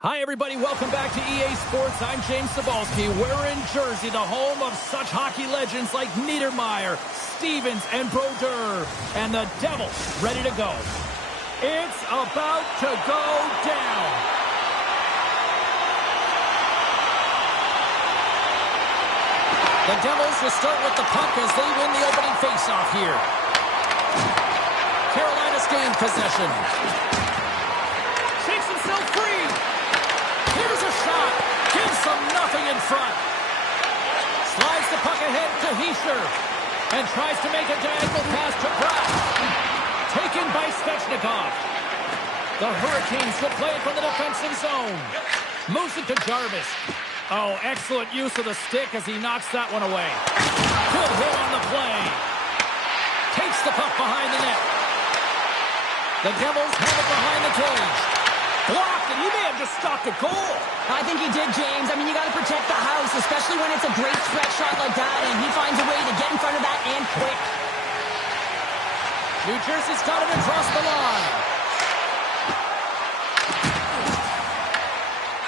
Hi, everybody. Welcome back to EA Sports. I'm James Cebulski. We're in Jersey, the home of such hockey legends like Niedermeyer, Stevens, and Brodeur. And the Devils ready to go. It's about to go down. The Devils will start with the puck as they win the opening faceoff here. Carolina's gained possession. Shakes himself free. Here's a shot. Gives them nothing in front. Slides the puck ahead to Hischier. And tries to make a diagonal pass to Bratt. Taken by Svechnikov. The Hurricanes will play it from the defensive zone. Moves it to Jarvis. Oh, excellent use of the stick as he knocks that one away. Good hit on the play. Takes the puck behind the net. The Devils have it behind the cage. Blocked, and he may have just stopped a goal. I think he did, James. I mean, you got to protect the house, especially when it's a great stretch shot like that, and he finds a way to get in front of that and quick. New Jersey's got him across the line.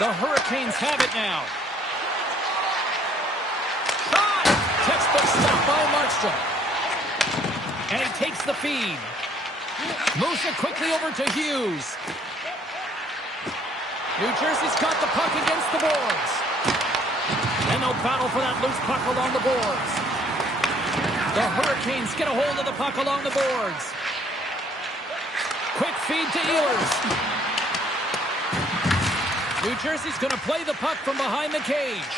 The Hurricanes have it now. Shot! Textbook stop by Markstrom. And he takes the feed. Moves it quickly over to Hughes. New Jersey's got the puck against the boards. And they'll battle for that loose puck along the boards. The Hurricanes get a hold of the puck along the boards. Quick feed to Ehlers. New Jersey's going to play the puck from behind the cage.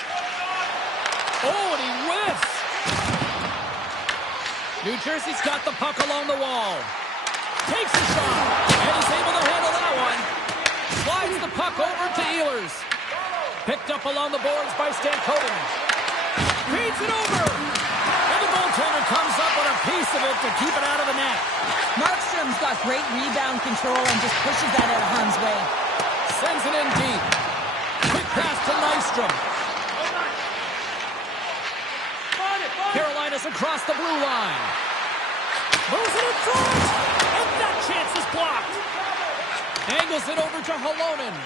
Oh, and he whiffs. New Jersey's got the puck along the wall. Takes a shot, and he's able to handle that one. Slides the puck over to Ehlers. Picked up along the boards by Stankoven. Feeds it over. And the goaltender comes up with a piece of it to keep it out of the net. Markstrom's got great rebound control and just pushes that out of harm's way. Sends it in deep. Quick pass to Nystrom. Carolina's across the blue line. Moves it in front. And that chance is blocked. Angles it over to Halonen.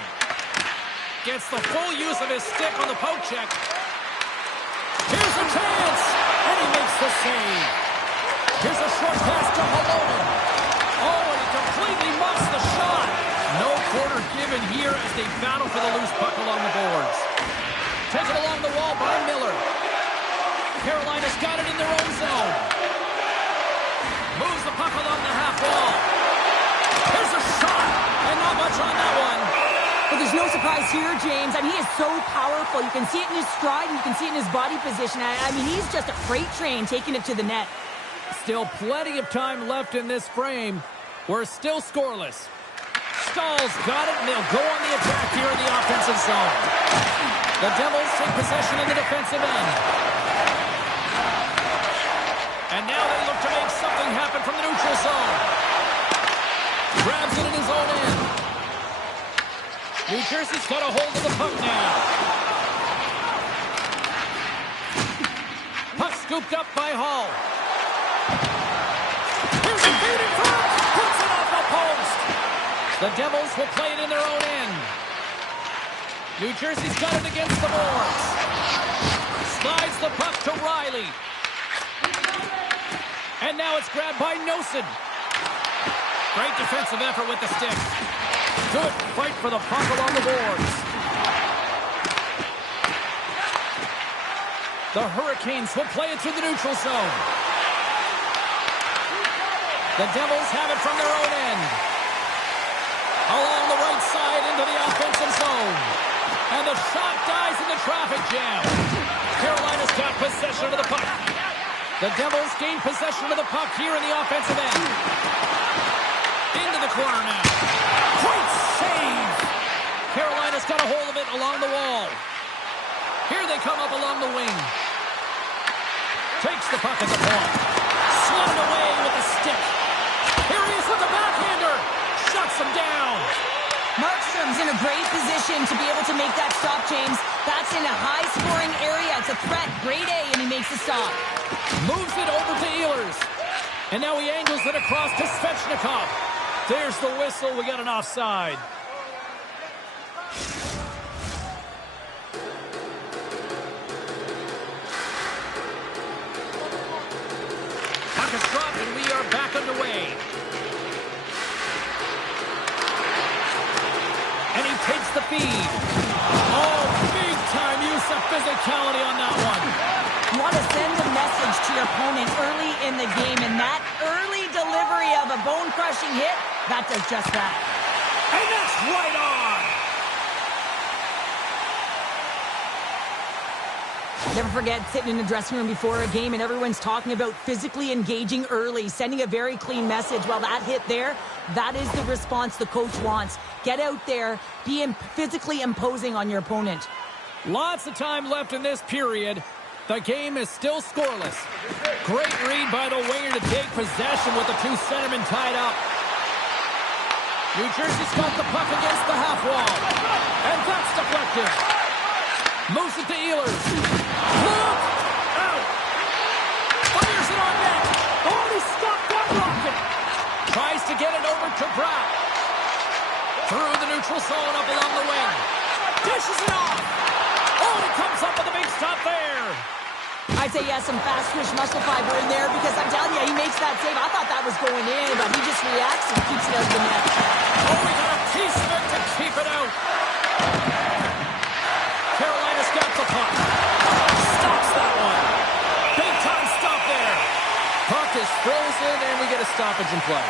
Gets the full use of his stick on the poke check. Here's a chance. And he makes the save. Here's a short pass to Halonen. Oh, and he completely muffs the shot. No quarter given here as they battle for the loose puck along the boards. Taken along the wall by Miller. Carolina's got it in their own zone. Moves the puck along the half wall. Here's a shot. And not much on that one. But there's no surprise here, James. I mean, he is so powerful. You can see it in his stride, and you can see it in his body position. I mean, he's just a freight train taking it to the net. Still plenty of time left in this frame. We're still scoreless. Stahl's got it, and they'll go on the attack here in the offensive zone. The Devils take possession in the defensive end. And now they look to make something happen from the neutral zone. Grabs it in his own end. New Jersey's got a hold of the puck now. Puck scooped up by Hall. Here's a feed in front. Puts it off the post. The Devils will play it in their own end. New Jersey's got it against the boards. Slides the puck to Riley. And now it's grabbed by Nosen. Great defensive effort with the stick. Good fight for the puck along the boards. The Hurricanes will play it through the neutral zone. The Devils have it from their own end. Along the right side into the offensive zone. And the shot dies in the traffic jam. Carolina's got possession of the puck. The Devils gain possession of the puck here in the offensive end. Into the corner now. Great save! Carolina's got a hold of it along the wall. Here they come up along the wing. Takes the puck at the point. Swung away with the stick. Here he is with the backhander. Shuts him down. Markstrom's in a great position to be able to make that stop, James. That's in a high-scoring area. It's a threat. Grade A, and he makes the stop. Moves it over to Ehlers. And now he angles it across to Svechnikov. There's the whistle. We got an offside. back underway. And he takes the feed. Oh, big-time use of physicality on that one. You want to send a message to your opponent early in the game, and that early delivery of a bone-crushing hit, that does just that. And that's right on. Never forget sitting in the dressing room before a game and everyone's talking about physically engaging early, sending a very clean message. Well, that hit there, that is the response the coach wants. Get out there, be physically imposing on your opponent. Lots of time left in this period. The game is still scoreless. Great read by the winger to take possession with the two centermen tied up. New Jersey's got the puck against the half wall. And that's deflected. Moves it to Ehlers. Luke! Out! Fires it on net. Oh, he stopped that rocket. Tries to get it over to Bratt. Through the neutral zone up along the wing. Dishes it off. Oh, he comes up with a big stop there. I'd say, yeah, some fast twitch muscle fiber in there because I'm telling you, he makes that save. I thought that was going in, but he just reacts and keeps it out of the net. Oh, we got a piece of it to keep it out. Carolina's got the puck. Stops that one. Big time stop there. Puck is frozen, and we get a stoppage in play.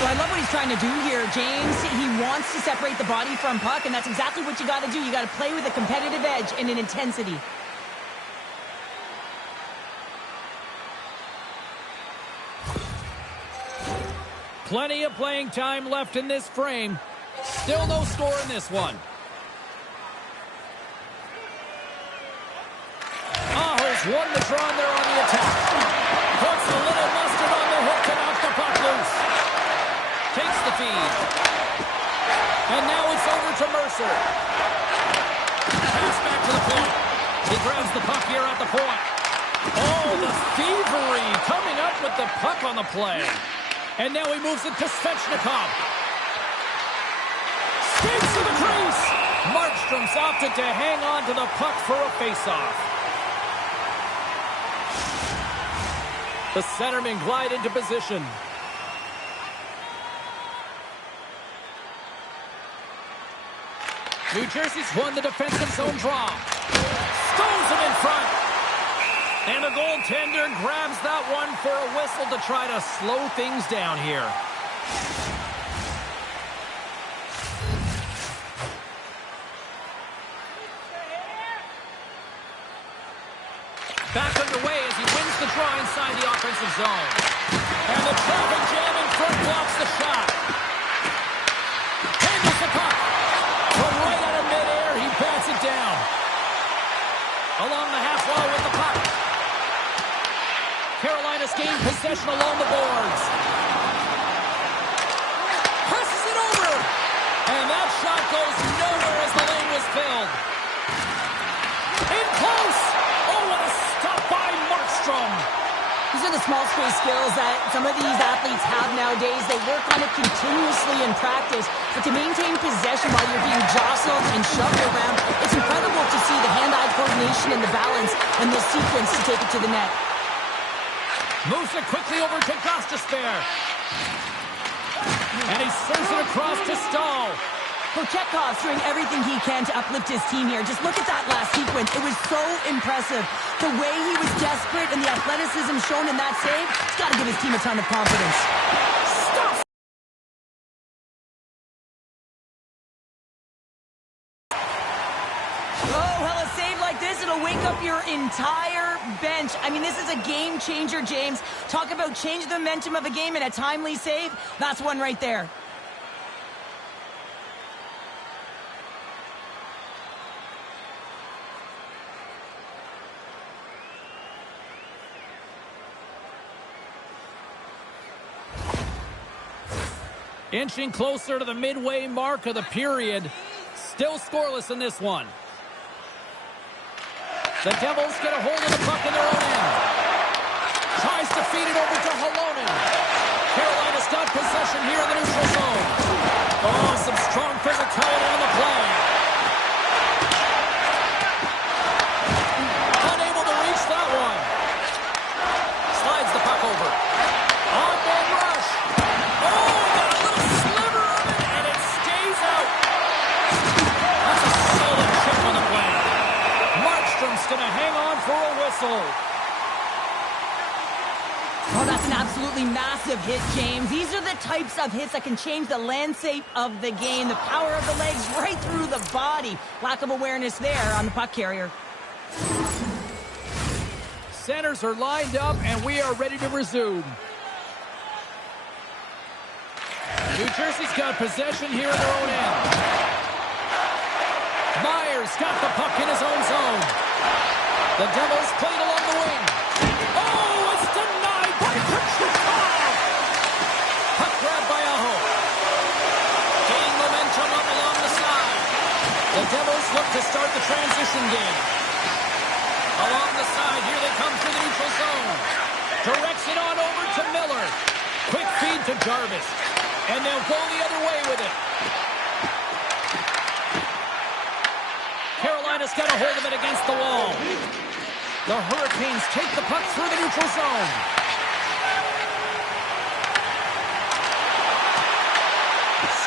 Well, I love what he's trying to do here, James. He wants to separate the body from puck, and that's exactly what you got to do. You got to play with a competitive edge and an intensity. Plenty of playing time left in this frame. Still no score in this one. Aho's won the draw there on the attack. Puts a little mustard on the hook and knocks the puck loose. Takes the feed. And now it's over to Mercer. Pass back to the point. He grabs the puck here at the point. Oh, the thievery coming up with the puck on the play. And now he moves it to Svechnikov. Skates to the crease. Markstrom's opted to hang on to the puck for a faceoff. The centermen glide into position. New Jersey's won the defensive zone draw. Stones him in front. And the goaltender grabs that one for a whistle to try to slow things down here. Back underway as he wins the draw inside the offensive zone. And the traffic jam in front blocks the shot. Handles the puck. From right out of midair, he bats it down. Along the half wall with the puck. Carolina's gained possession along the boards. Presses it over. And that shot goes nowhere as the lane was filled. In close. Oh, what a stop by Markstrom. These are the small space skills that some of these athletes have nowadays. They work on it continuously in practice. But to maintain possession while you're being jostled and shoved around, it's incredible to see the hand-eye coordination and the balance and the sequence to take it to the net. Moves it quickly over to Gostisbehere. And he serves it across to Stahl. Kochetkov's doing everything he can to uplift his team here. Just look at that last sequence. It was so impressive. The way he was desperate and the athleticism shown in that save, it's got to give his team a ton of confidence. Stop! Oh, well, a save like this, it'll wake up your entire bench. I mean, this is a game changer, James. Talk about changing the momentum of a game in a timely save. That's one right there. Inching closer to the midway mark of the period. Still scoreless in this one. The Devils get a hold of the puck in their own end. Tries to feed it over to Halonen. Carolina's got possession here in the neutral zone. Oh, some strong physicality on the play. Unable to reach that one. Slides the puck over. massive hit, James. These are the types of hits that can change the landscape of the game. The power of the legs right through the body. Lack of awareness there on the puck carrier. Centers are lined up, and we are ready to resume. New Jersey's got possession here in their own end. Myers got the puck in his own zone. The Devils played along the wing. Oh, it's denied by Kucherov. Puck grabbed by Aho. Gaining momentum up along the side. The Devils look to start the transition game. Along the side, here they come through the neutral zone. Directs it on over to Miller. Quick feed to Jarvis. And they'll go the other way with it. Carolina's got a hold of it against the wall. The Hurricanes take the puck through the neutral zone.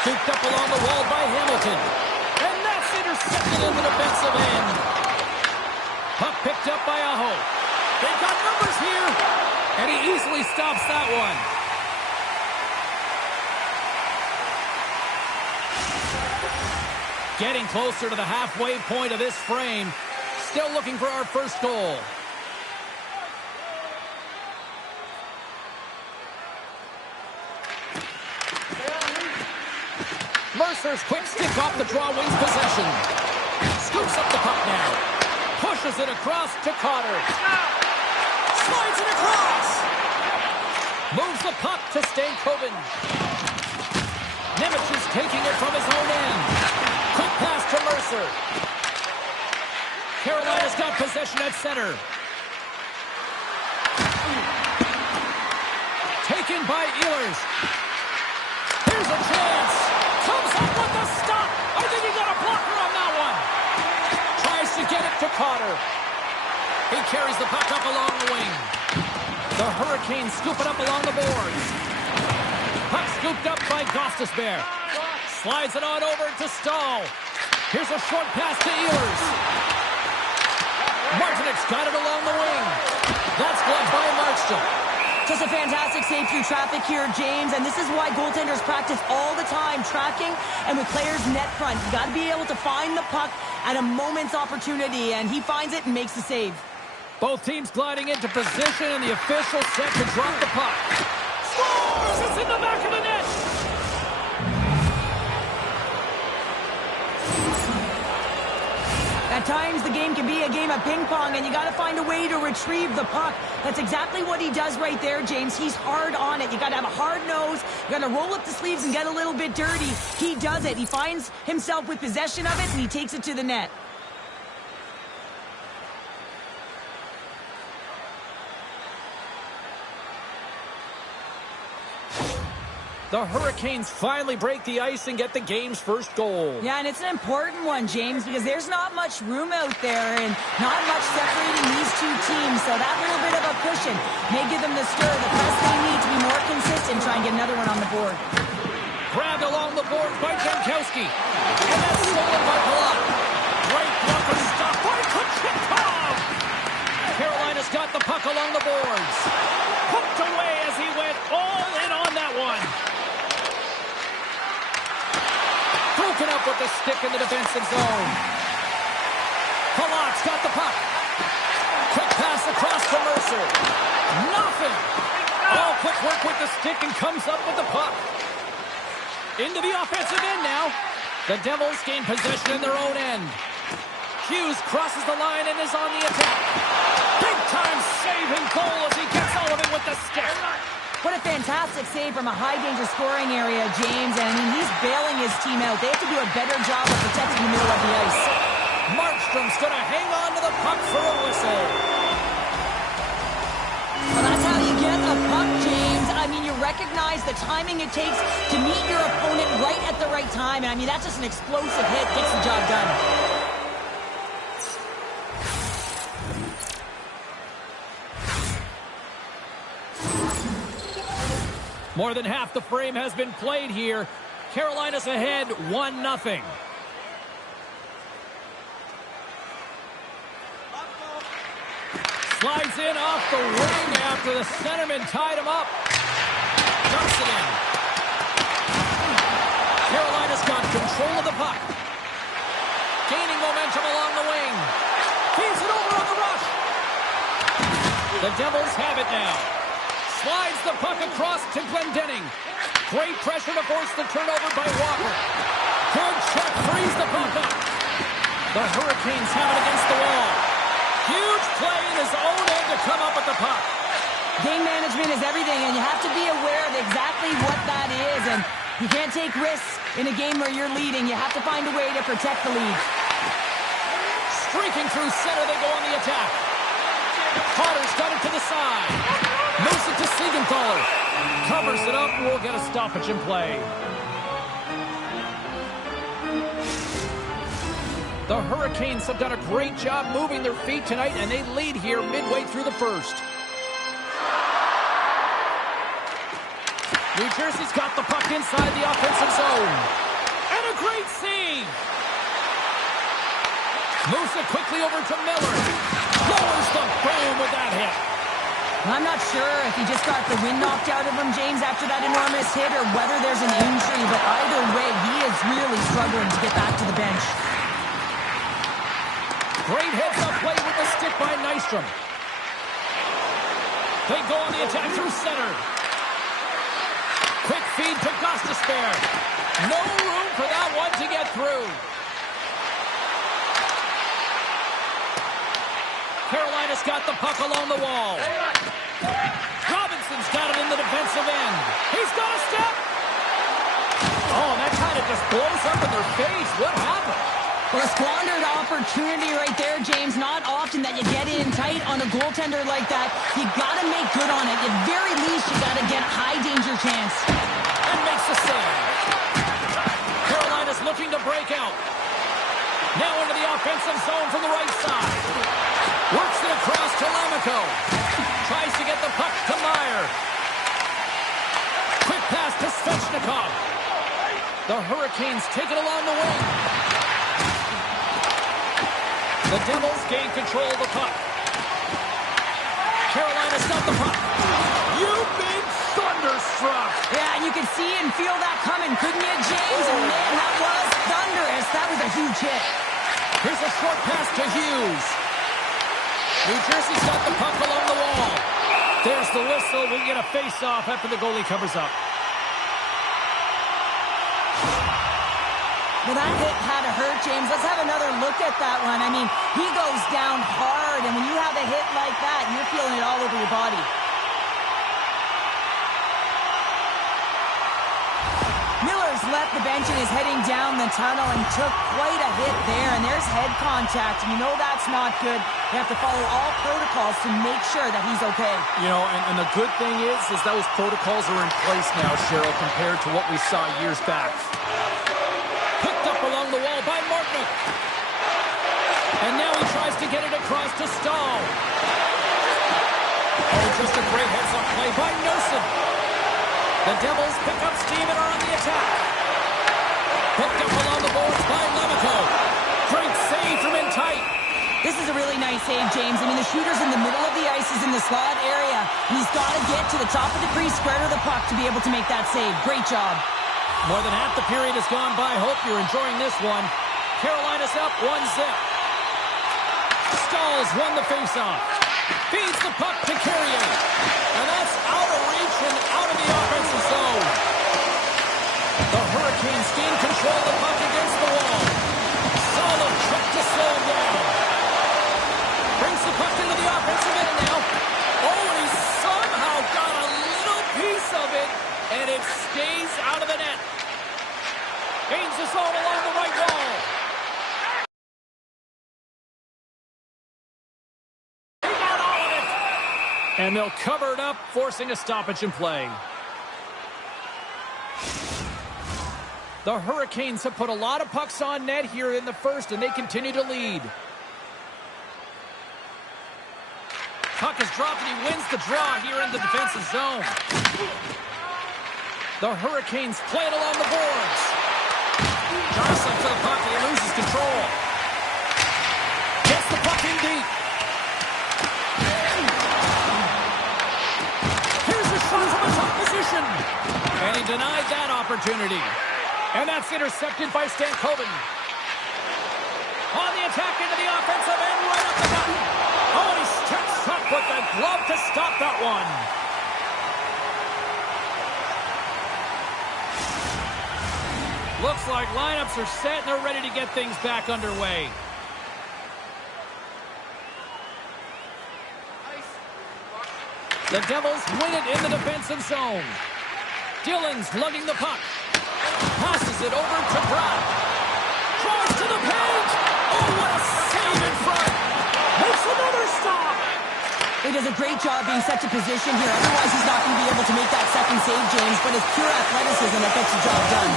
Scooped up along the wall by Hamilton. And that's intercepted in the defensive end. Puck picked up by Aho. They've got numbers here. And he easily stops that one. Getting closer to the halfway point of this frame. Still looking for our first goal. Mercer's quick stick off the draw wins possession. Scoops up the puck now. Pushes it across to Cotter. Slides it across. Moves the puck to Stankoven. Nemec is taking it from his own end. Quick pass to Mercer. Carolina's got possession at center. Taken by Ehlers. Here's a chance. Comes up with the stop. I think he got a blocker on that one. Tries to get it to Cotter. He carries the puck up along the wing. The Hurricanes scoop it up along the boards. Puck scooped up by Gostisbehere. Slides it on over to Stahl. Here's a short pass to Ehlers. Martinek's got it along the wing. That's gloved by Markstrom. Just a fantastic save through traffic here, James, and this is why goaltenders practice all the time, tracking and with players net front. You got to be able to find the puck at a moment's opportunity, and he finds it and makes the save. Both teams gliding into position, and the official set to drop the puck. Scores! It's in the back of the net! At times, the game can be a game of ping pong, and you got to find a way to retrieve the puck. That's exactly what he does right there, James. He's hard on it. You got to have a hard nose. You got to roll up the sleeves and get a little bit dirty. He does it. He finds himself with possession of it, and he takes it to the net. The Hurricanes finally break the ice and get the game's first goal. Yeah, and it's an important one, James, because there's not much room out there and not much separating these two teams. So that little bit of a cushion may give them the stir, the press they need to be more consistent, try and get another one on the board. Grabbed along the boards by Jankowski. And that's stolen by Palat. Great blocker stop by Kucherov. Carolina's got the puck along the boards. Hooked away as he went all in on that one. Broken up with the stick in the defensive zone. Palat's got the puck. Quick pass across to Mercer. Nothing. Oh, quick work with the stick and comes up with the puck. Into the offensive end now. The Devils gain possession in their own end. Hughes crosses the line and is on the attack. Big-time save and goal as he gets all of it with the stick. What a fantastic save from a high-danger scoring area, James. And I mean, he's bailing his team out. They have to do a better job of protecting the middle of the ice. Markstrom's going to hang on to the puck for a whistle. Well, that's how you get a puck, James. I mean, you recognize the timing it takes to meet your opponent right at the right time. And I mean, that's just an explosive hit. Gets the job done. More than half the frame has been played here. Carolina's ahead 1-0. Slides in off the wing after the centerman tied him up. dumps it in. Carolina's got control of the puck. Gaining momentum along the wing. Feeds it over on the rush. The Devils have it now. Slides the puck across to Glendening. Great pressure to force the turnover by Walker. Good check, frees the puck up. The Hurricanes have it against the wall. Huge play in his own end to come up with the puck. Game management is everything, and you have to be aware of exactly what that is. And you can't take risks in a game where you're leading. You have to find a way to protect the lead. Streaking through center, they go on the attack. Carter's got it to the side. Moves it to Siegenthaler. Covers it up, and we'll get a stoppage in play. The Hurricanes have done a great job moving their feet tonight, and they lead here midway through the first. New Jersey's got the puck inside the offensive zone. And a great save. Moves it quickly over to Miller. Lowers the boom with that hit. I'm not sure if he just got the wind knocked out of him, James, after that enormous hit, or whether there's an injury, but either way, he is really struggling to get back to the bench. Great heads-up play with the stick by Nystrom. They go on the attack through center. Quick feed to Gostisbehere. No room for that one to get through. Carolina's got the puck along the wall. Robinson's got it in the defensive end. He's got a step. Oh, that kind of just blows up in their face. What happened? Well, a squandered opportunity right there, James. Not often that you get in tight on a goaltender like that. You got to make good on it. At very least, you got to get a high danger chance. And makes the save. Carolina's looking to break out. Now into the offensive zone from the right side. Works it across to Lamico. Tries to get the puck to Meyer. Quick pass to Svechnikov. The Hurricanes take it along the wing. The Devils gain control of the puck. Carolina's got the puck. You've been thunderstruck. Yeah, and you could see and feel that coming, couldn't you, James? And man, that was thunderous. That was a huge hit. Here's a short pass to Hughes. New Jersey's got the puck along the wall. There's the whistle. We'll get a face-off after the goalie covers up. Well, that hit had to hurt, James. Let's have another look at that one. I mean, he goes down hard, and when you have a hit like that, you're feeling it all over your body. Miller's left the bench and is heading down the tunnel and took quite a hit there, and there's head contact. You know that's not good. You have to follow all protocols to make sure that he's okay. You know, and the good thing is those protocols are in place now, Cheryl, compared to what we saw years back. Picked up along the wall by Martinook. And now he tries to get it across to Stahl. Oh, just a great heads-up play by Nosen. The Devils pick up steam and are on the attack. Picked up along the boards by Lamico. Great save from in tight. This is a really nice save, James. I mean, the shooter's in the middle of the ice. He's in the slot area. And he's got to get to the top of the crease, square to the puck to be able to make that save. Great job. More than half the period has gone by. Hope you're enjoying this one. Carolina's up 1-0. Stahl's won the faceoff. Feeds the puck to Carrier. And that's out of reach and out of the offensive zone. The Hurricanes gain control of the puck against the wall. Solid check to slow him down. Brings the puck into the offensive end now. Oh, and he somehow got a little piece of it, and it stays out of the net. Gains the zone along the right wall. He got all of it. And they'll cover it up, forcing a stoppage in play. The Hurricanes have put a lot of pucks on net here in the first, and they continue to lead. Puck is dropped, and he wins the draw here in the defensive zone. The Hurricanes play it along the boards. Jostling to the puck, and he loses control. Gets the puck in deep. Here's a shot from a top position. getting denied that opportunity. And that's intercepted by Stankoven. On the attack into the offensive end, right up the gut. Oh, he steps up with the glove to stop that one. Looks like lineups are set and they're ready to get things back underway. The Devils win it in the defensive zone. Dillon's lugging the puck. Passes it over to Brown. Tries to the page. Oh, what a save in front. Makes another stop. He does a great job being set to position here. Otherwise, he's not going to be able to make that second save, James. But it's pure athleticism that gets the job done.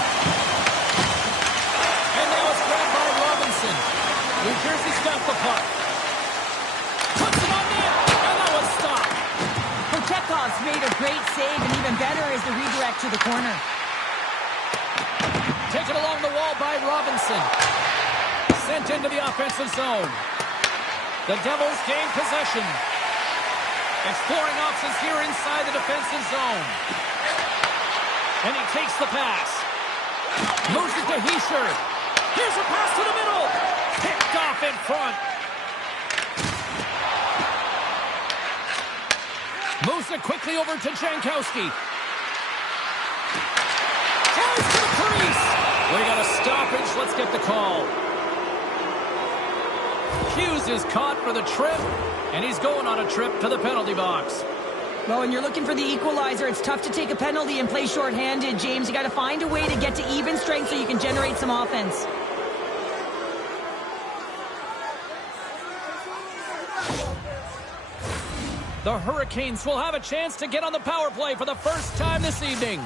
And now it's grabbed by Robinson. New Jersey's got the puck. Puts it on net. And that was stopped. Chekhov's made a great save, and even better is the redirect to the corner. Taken along the wall by Robinson. Sent into the offensive zone. The Devils gain possession. Exploring options here inside the defensive zone. And he takes the pass. Moves it to Hischier. Here's a pass to the middle. Picked off in front. Moves it quickly over to Jankowski. Tries to the crease. We got a stoppage. Let's get the call. Hughes is caught for the trip, and he's going on a trip to the penalty box. Well, when you're looking for the equalizer, it's tough to take a penalty and play shorthanded, James. You got to find a way to get to even strength so you can generate some offense. The Hurricanes will have a chance to get on the power play for the first time this evening.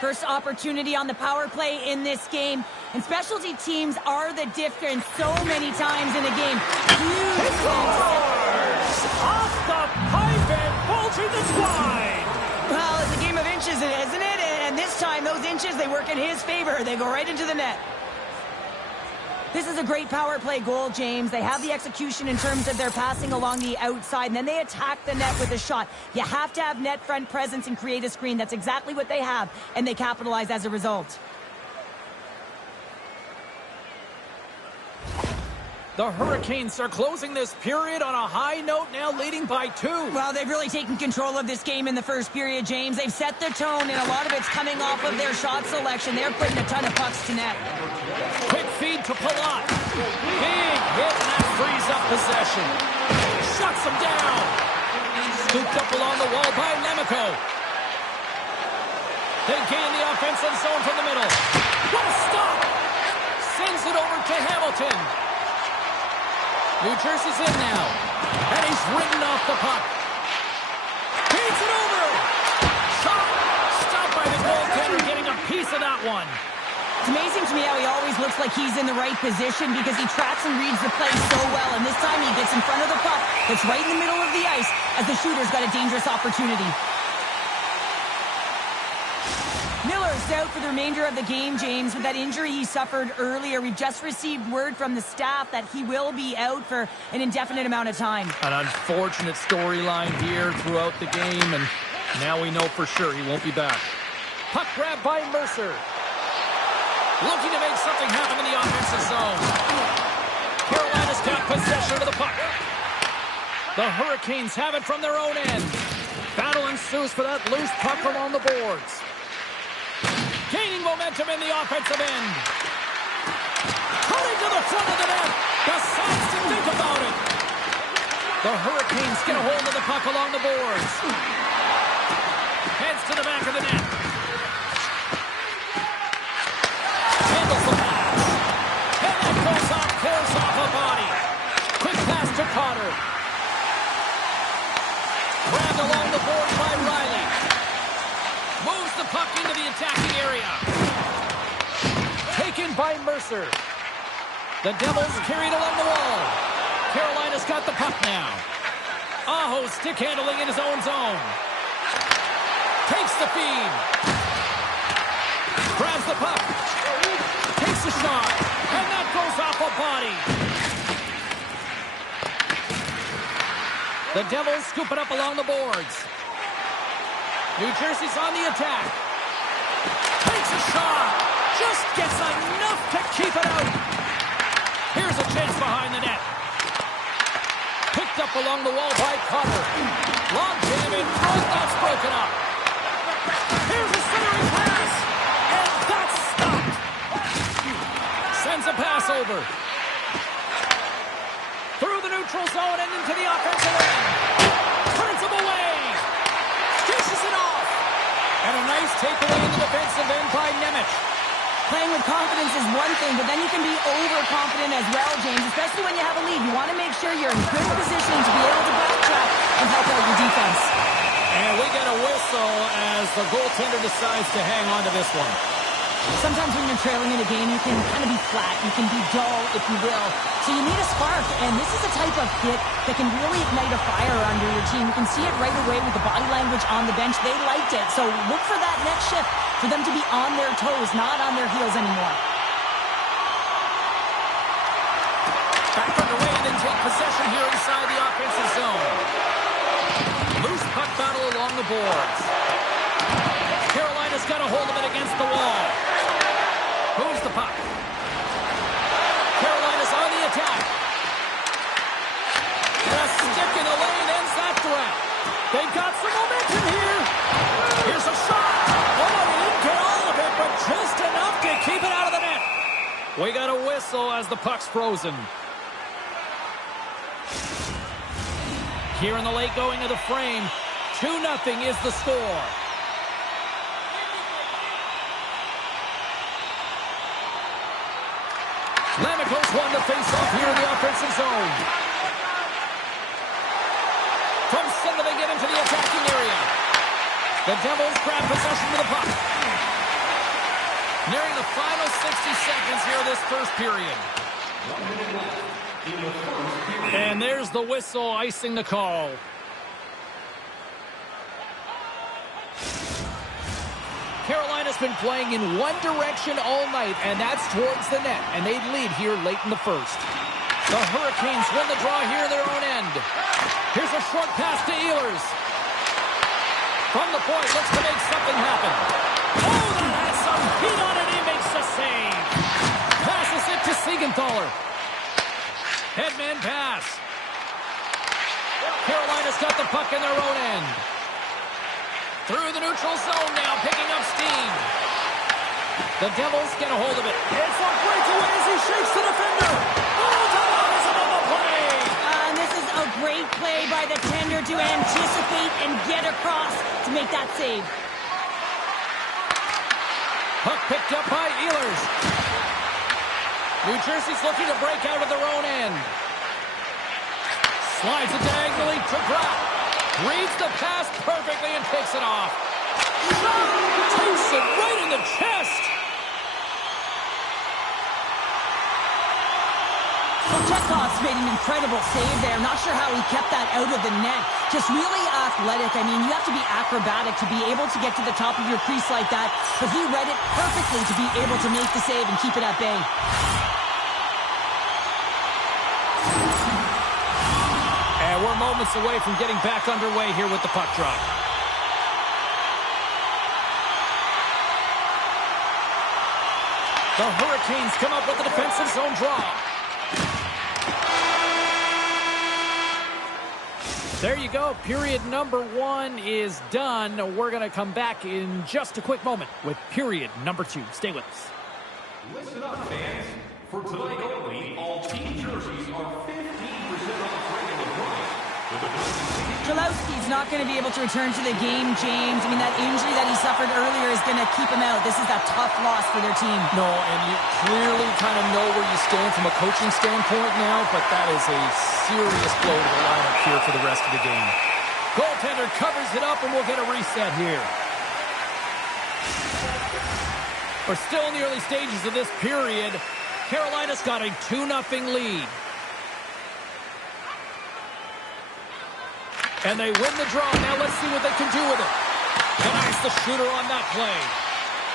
First opportunity on the power play in this game. And specialty teams are the difference so many times in a game. Huge. Off the pipe and bulging the wide. Well, it's a game of inches, isn't it? And this time, those inches, they work in his favor. They go right into the net. This is a great power play goal, James. They have the execution in terms of their passing along the outside, and then they attack the net with a shot. You have to have net front presence and create a screen. That's exactly what they have, and they capitalize as a result. The Hurricanes are closing this period on a high note, now leading by 2. Well, they've really taken control of this game in the first period, James. They've set the tone, and a lot of it's coming off of their shot selection. They're putting a ton of pucks to net. Quick feed to Palat. Big hit, and that frees up possession. Shuts him down. Scooped up along the wall by Nemeko. They gain the offensive zone from the middle. What a stop! Sends it over to Hamilton. New Jersey's in now. And he's ridden off the puck. Feeds it over. Shot. Stopped by the goaltender, getting a piece of that one. It's amazing to me how he always looks like he's in the right position because he tracks and reads the play so well. And this time he gets in front of the puck. It's right in the middle of the ice as the shooter's got a dangerous opportunity. Miller's out for the remainder of the game, James, with that injury he suffered earlier. We've just received word from the staff that he will be out for an indefinite amount of time. An unfortunate storyline here throughout the game, and now we know for sure he won't be back. Puck grab by Mercer. Looking to make something happen in the offensive zone. Carolina's got possession of the puck. The Hurricanes have it from their own end. Battle ensues for that loose puck along the boards. Gaining momentum in the offensive end. Hurrying to the front of the net. Decides to think about it. The Hurricanes get a hold of the puck along the boards. Heads to the back of the net. Handles the pass. And that goes off course off a body. Quick pass to Cotter. Grabbed along the board by Riley. Moves the puck into the attacking area. Taken by Mercer. The Devils carried along the wall. Carolina's got the puck now. Aho stick handling in his own zone. Takes the feed. Grabs the puck. Takes the shot. And that goes off a body. The Devils scoop it up along the boards. New Jersey's on the attack. Takes a shot. Just gets enough to keep it out. Here's a chance behind the net. Picked up along the wall by Cutter. Long jam in front. That's broken up. Here's a centering pass. And that's stopped. Sends a pass over. Through the neutral zone and into the offensive end. Turns him away. Dishes it off. And a nice takeaway in the defensive end by Nemec. Playing with confidence is one thing, but then you can be overconfident as well, James, especially when you have a lead. You want to make sure you're in good position to be able to backtrack and help out your defense. And we get a whistle as the goaltender decides to hang on to this one. Sometimes when you're trailing in a game, you can kind of be flat. You can be dull, if you will. So you need a spark, and this is a type of hit that can really ignite a fire under your team. You can see it right away with the body language on the bench. They liked it. So look for that next shift for them to be on their toes, not on their heels anymore. Back underway and then take possession here inside the offensive zone. Loose puck battle along the boards. Carolina's got a hold of it against the wall. Moves the puck. Carolina's on the attack. And a stick in the lane ends that threat. They've got some momentum here. Here's a shot. Oh, they didn't get all of it, but just enough to keep it out of the net. We got a whistle as the puck's frozen. Here in the late going of the frame, 2-0 is the score. Lamicos won the face-off here in the offensive zone. From center, they get into the attacking area. The Devils grab possession of the puck. Nearing the final 60 seconds here of this first period. And there's the whistle icing the call. Carolina's been playing in one direction all night, and that's towards the net, and they lead here late in the first. The Hurricanes win the draw here in their own end. Here's a short pass to Ehlers. From the point, looks to make something happen. Oh, that has some heat on it. He makes the save. Passes it to Siegenthaler. Headman pass. Carolina's got the puck in their own end. Through the neutral zone now, picking up steam. The Devils get a hold of it. It's a breakaway as he shakes the defender. Oh, Talon is on the play. And this is a great play by the tender to anticipate and get across to make that save. Puck picked up by Ehlers. New Jersey's looking to break out of their own end. Slides it diagonally to Brock. Reads the pass perfectly and takes it off. Takes it right in the chest. So Chekhov's made an incredible save there. Not sure how he kept that out of the net. Just really athletic. I mean, you have to be acrobatic to be able to get to the top of your crease like that. But he read it perfectly to be able to make the save and keep it at bay. And we're moments away from getting back underway here with the puck drop. The Hurricanes come up with a defensive zone draw. There you go. Period number 1 is done. We're going to come back in just a quick moment with period number 2. Stay with us. Listen up, fans. For tonight only, all team jerseys are 15% off regular price. Cholowski's not going to be able to return to the game, James. I mean, that injury that he suffered earlier is going to keep him out. This is a tough loss for their team. No, and you clearly kind of know where you stand from a coaching standpoint now, but that is a serious blow to the lineup here for the rest of the game. Goaltender covers it up, and we'll get a reset here. We're still in the early stages of this period. Carolina's got a 2-0 lead. And they win the draw. Now let's see what they can do with it. Denies the shooter on that play.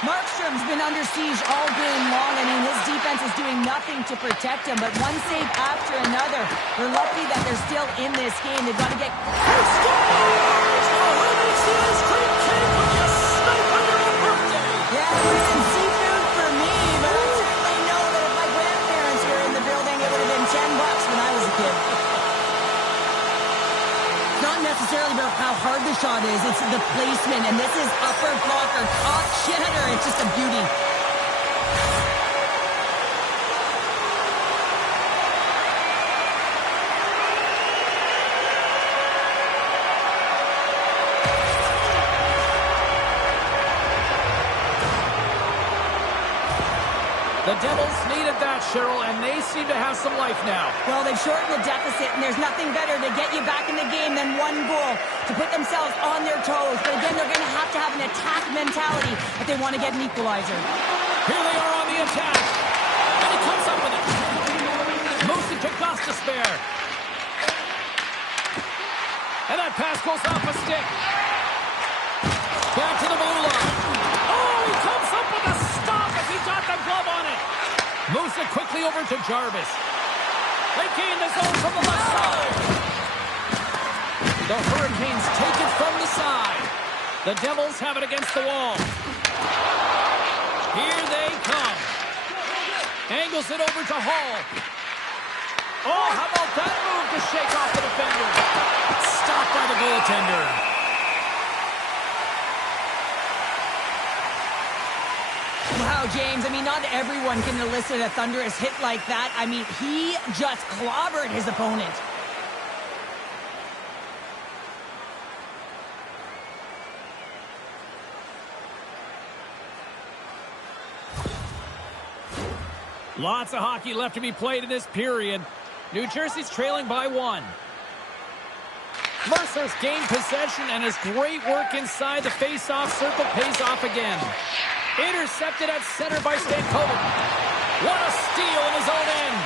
Markstrom's been under siege all game long. I mean, his defense is doing nothing to protect him, but one save after another. They're lucky that they're still in this game. They've got to get... He scores! Oh, who makes the ice cream cake when you snipe on your own birthday? Yeah, Seafood for me, but I certainly know that if my grandparents were in the building, it would have been $10 when I was a kid. It's not necessarily about how hard the shot is, it's the placement, and this is upper blocker, top shatter. It's just a beauty. The Devils needed that, Cheryl, and they seem to have some life now. Well, they've shortened the deficit, and there's nothing better to get you back in the game than one goal to put themselves on their toes. But again, they're going to have an attack mentality if they want to get an equalizer. Here they are on the attack, and he comes up with it. Moosey to Gostisbehere. And that pass goes off a stick. Back to the blue line. Oh, he comes up with a stop as he got the glove on it. Moves it quickly over to Jarvis. They gain the zone from the left side. The Hurricanes take it from the side. The Devils have it against the wall. Here they come. Angles it over to Hall. Oh, how about that move to shake off the defender? Stopped by the goaltender. Wow, James, I mean, not everyone can elicit a thunderous hit like that. I mean, he just clobbered his opponent. Lots of hockey left to be played in this period. New Jersey's trailing by 1. Mercer's gained possession, and his great work inside the face-off circle pays off again. Intercepted at center by Stankovic. What a steal in his own end.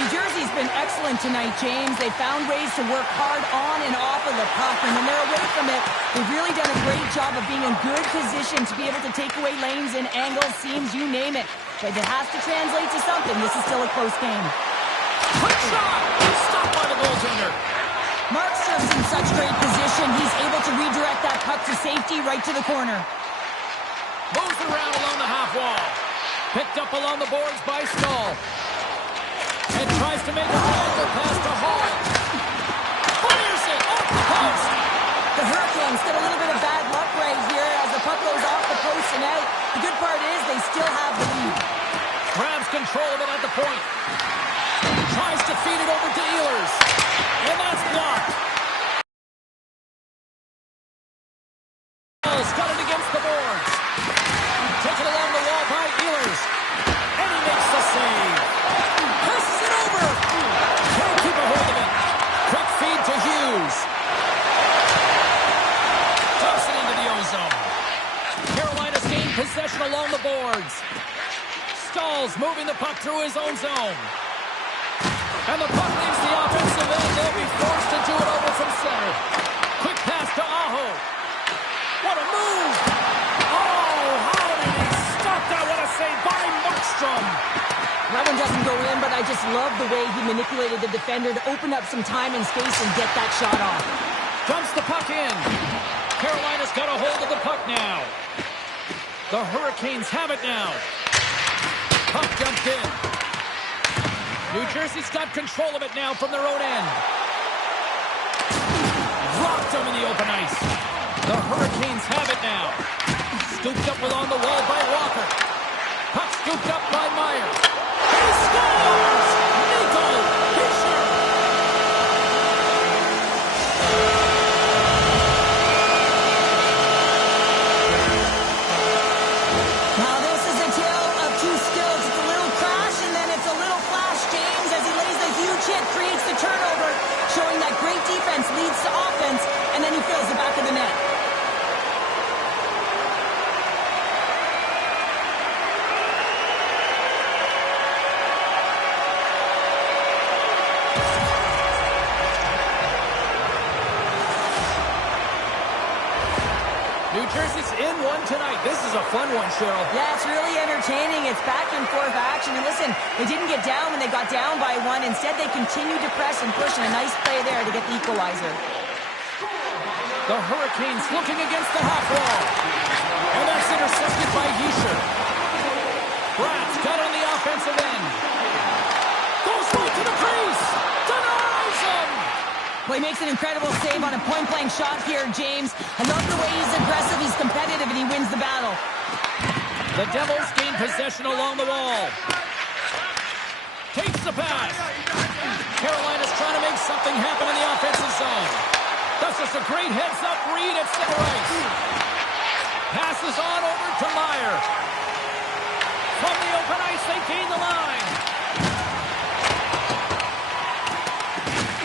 New Jersey's been excellent tonight, James. They found ways to work hard on and off of the puck, and when they're away from it, they've really done a great job of being in good position to be able to take away lanes and angles, seams, you name it. But it has to translate to something. This is still a close game. Quick shot! Stopped by the goaltender. Markstrom's in such great position. He's able to redirect that puck to safety right to the corner. Moves around along the half wall. Picked up along the boards by Stahl. And tries to make a triangle pass to Hall. Fires it off the post. The Hurricanes get a little bit of bad luck right here as the puck goes off the post and out. The good part is they still have the lead. Grabs control of it at the point. Tries to feed it over to Ehlers. And that's blocked. Got it against the boards. Taken along the wall by Ehlers. And he makes the save. Passes it over. Can't keep a hold of it. Quick feed to Hughes. Toss it into the ozone. Carolina's gained possession along the boards. Stahl's moving the puck through his own zone. And the puck leaves the offensive end. They'll be forced to do it over from center. Quick pass to Aho. What a move! Oh, how did he stop that? What a save by Markstrom! That one doesn't go in, but I just love the way he manipulated the defender to open up some time and space and get that shot off. Dumps the puck in. Carolina's got a hold of the puck now. The Hurricanes have it now. Puck dumped in. New Jersey's got control of it now from their own end. Rocked them in the open ice. The Hurricanes have it now. Scooped up along the wall by Walker. Puck scooped up by Meyer. He scores! Nico Hischier! Now this is a tale of two skills. It's a little crash and then it's a little flash, James, as he lays a huge hit, creates the turnover, showing that great defense leads to offense, and then he fills the back of the net. New Jersey's in one tonight. This is a fun one, Cheryl. Yeah, it's really entertaining. It's back and forth action. And listen, they didn't get down when they got down by 1. Instead, they continued to press and push, and a nice play there to get the equalizer. The Hurricanes looking against the half wall. And that's intercepted by Heischer. Brat's got it on the offensive end. Goes right to the crease. Denies him. Well, he makes an incredible save on a point-blank shot here, James. I love the way he's aggressive, he's competitive, and he wins the battle. The Devils gain possession along the wall. Takes the pass. Carolina's trying to make something happen in the offensive zone. That's just a great heads-up read at center ice. Passes on over to Meyer. From the open ice, they gain the line.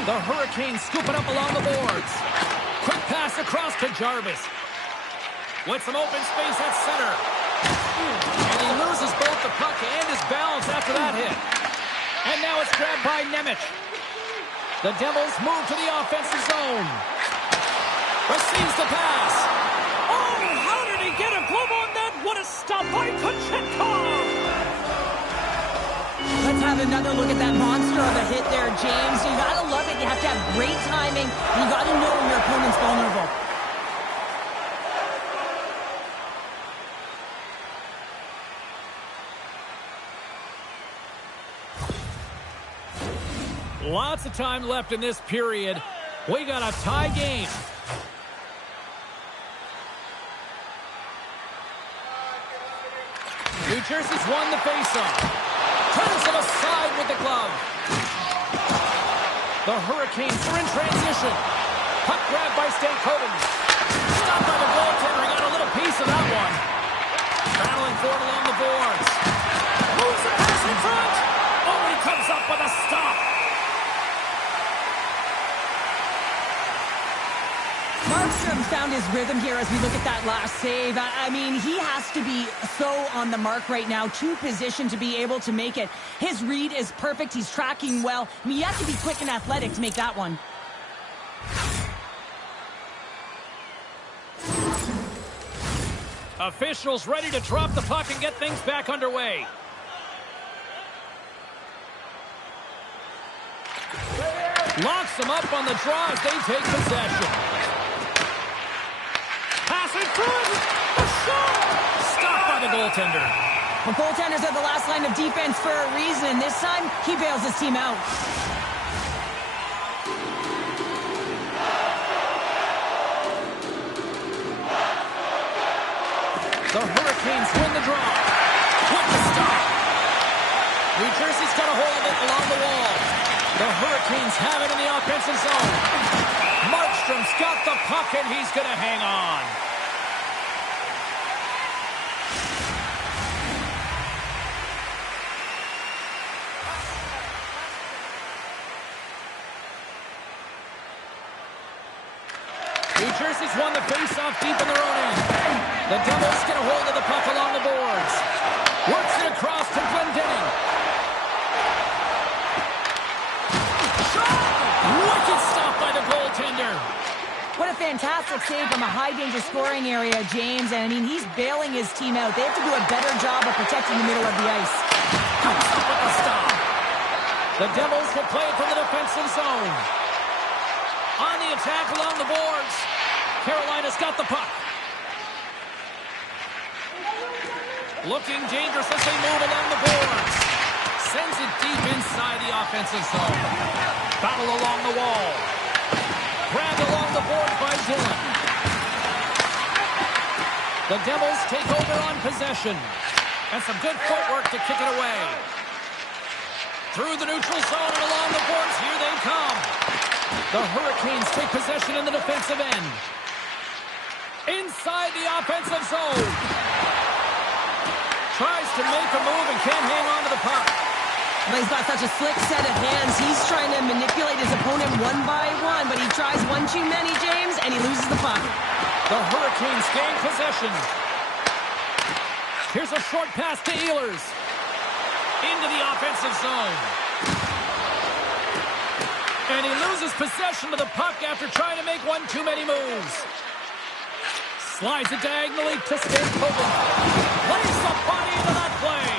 The Hurricanes scoop it up along the boards. Quick pass across to Jarvis. With some open space at center. And he loses both the puck and his balance after that hit. And now it's grabbed by Nemec. The Devils move to the offensive zone. Receives the pass. Oh, how did he get a glove on that? What a stop by Kochetkov! Let's have another look at that monster of a hit there, James. You gotta love it. You have to have great timing. You gotta know when your opponent's vulnerable. Lots of time left in this period. We got a tie game. New Jersey's won the faceoff. Turns him aside with the glove. The Hurricanes are in transition. Puck grab by Stankoven. Stopped by the goaltender. He got a little piece of that one. Battling for it along the boards. Moves the pass in front. Oh, he comes up with a stop. Markstrom found his rhythm here as we look at that last save. I mean, he has to be so on the mark right now, to position to be able to make it. His read is perfect. He's tracking well. I mean, you have to be quick and athletic to make that one. Officials ready to drop the puck and get things back underway. Locks them up on the draw as they take possession. Pass in front. A shot. Stopped by the goaltender. The goaltenders are the last line of defense for a reason. This time, he bails his team out. The Hurricanes win the draw. With the stop. New Jersey's got a hold of it along the wall. The Hurricanes have it in the offensive zone. Markstrom's got the puck, and he's going to hang on. New Jersey's won the face-off deep in their own end. The Devils get a hold of the puck along the boards. Works it across to Glendening. Wicked stop by the goaltender. What a fantastic save from a high-danger scoring area, James. And, I mean, he's bailing his team out. They have to do a better job of protecting the middle of the ice. Comes up with the stop. The Devils will play it from the defensive zone. On the attack along the boards. Carolina's got the puck. Looking dangerous as they move along the boards. Sends it deep inside the offensive zone. Battle along the wall. Grabbed along the board by Dillon. The Devils take over on possession. And some good footwork to kick it away. Through the neutral zone and along the boards, here they come. The Hurricanes take possession in the defensive end. Inside the offensive zone. Tries to make a move and can't hang on to the puck. Well, he's got such a slick set of hands. He's trying to manipulate his opponent one by one, but he tries one too many, James, and he loses the puck. The Hurricanes gain possession. Here's a short pass to Ehlers. Into the offensive zone. And he loses possession of the puck after trying to make one too many moves. Slides it diagonally to Stankoven. Plays the body into that play.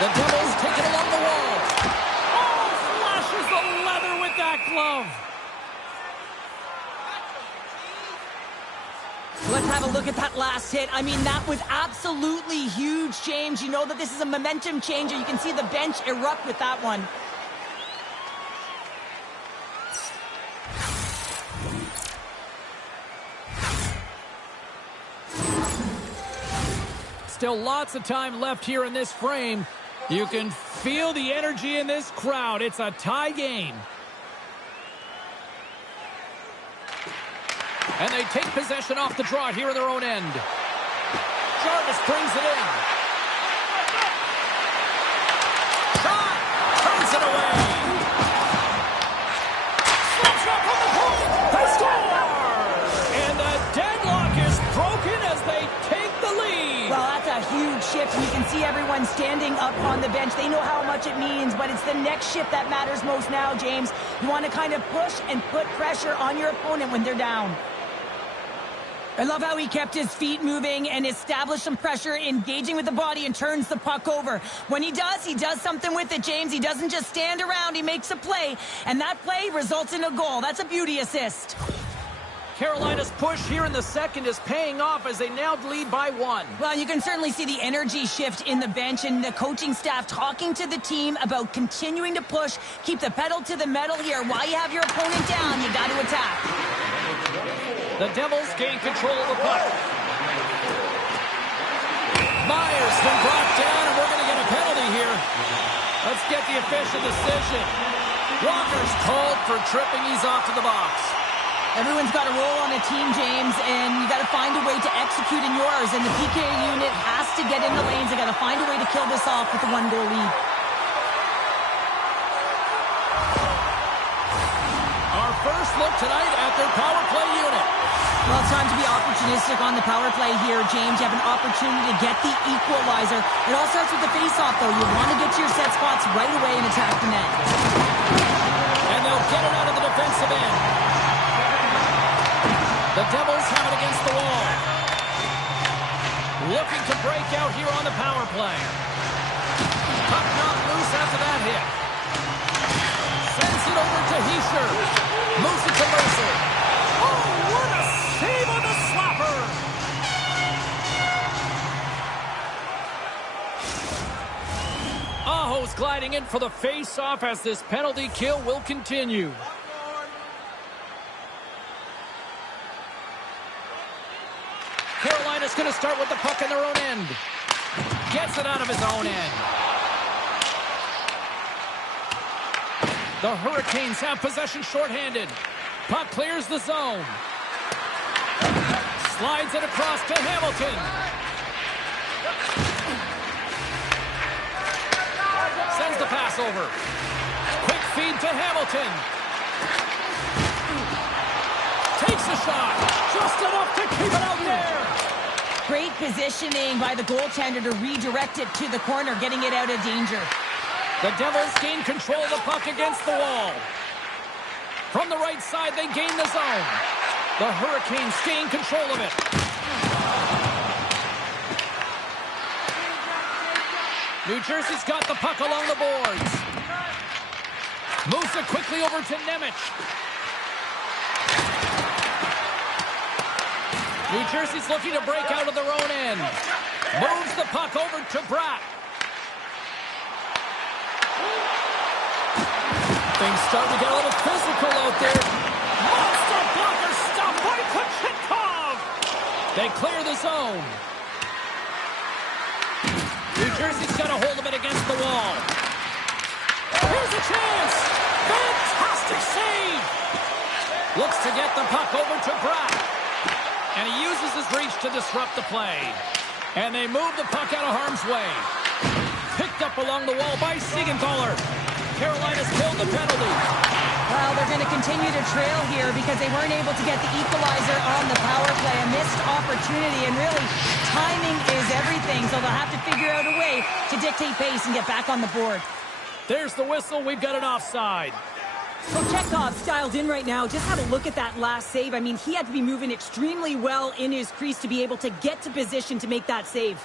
The Devils take it along the wall. Oh, flashes the leather with that glove. have a look at that last hit. I mean, that was absolutely huge, James. You know that this is a momentum changer. You can see the bench erupt with that one. Still lots of time left here in this frame. You can feel the energy in this crowd. It's a tie game. And they take possession off the draw here in their own end. Jarvis brings it in. Shot! Turns it away. Slips up on the point. They score! And the deadlock is broken as they take the lead. Well, that's a huge shift, and you can see everyone standing up on the bench. They know how much it means, but it's the next shift that matters most now, James. You want to kind of push and put pressure on your opponent when they're down. I love how he kept his feet moving and established some pressure, engaging with the body, and turns the puck over. When he does something with it, James. He doesn't just stand around. He makes a play, and that play results in a goal. That's a beauty assist. Carolina's push here in the second is paying off as they now lead by 1. Well, you can certainly see the energy shift in the bench and the coaching staff talking to the team about continuing to push. Keep the pedal to the metal here. While you have your opponent down, you got to attack. The Devils gain control of the puck. Myers been brought down, and we're going to get a penalty here. Let's get the official decision. Walker's called for tripping. He's off to the box. Everyone's got a role on a team, James, and you got to find a way to execute in yours. And the PK unit has to get in the lanes. They got to find a way to kill this off with a 1-goal lead. Our first look tonight at their power play unit. Well, it's time to be opportunistic on the power play here, James. You have an opportunity to get the equalizer. It all starts with the face-off, though. You want to get to your set spots right away and attack the net. And they'll get it out of the defensive end. The Devils have it against the wall. Looking to break out here on the power play. Puck knocked loose after that hit. Sends it over to Heischer. Moves it to Mercer. Oh, what a save on the slapper! Aho's gliding in for the face-off as this penalty kill will continue. Carolina's going to start with the puck in their own end. Gets it out of his own end. The Hurricanes have possession shorthanded. Puck clears the zone. Slides it across to Hamilton. Sends the pass over. Quick feed to Hamilton. Takes a shot. Just enough to keep it out there. Great positioning by the goaltender to redirect it to the corner, getting it out of danger. The Devils gain control of the puck against the wall. From the right side, they gain the zone. The Hurricanes gain control of it. New Jersey's got the puck along the boards. Moves it quickly over to Nemec. New Jersey's looking to break out of their own end. Moves the puck over to Bratt. Things starting to get a little physical out there. Monster blocker stopped by Kochetkov. They clear the zone. New Jersey's got a hold of it against the wall. Here's a chance. Fantastic save. Looks to get the puck over to Bratt. And he uses his reach to disrupt the play. And they move the puck out of harm's way. Picked up along the wall by Siegenthaler. Carolina's killed the penalty. Well, they're going to continue to trail here because they weren't able to get the equalizer on the power play. A missed opportunity, and really, timing is everything. So they'll have to figure out a way to dictate pace and get back on the board. There's the whistle. We've got an offside. So Chekhov's dialed in right now. Just have a look at that last save. I mean, he had to be moving extremely well in his crease to be able to get to position to make that save.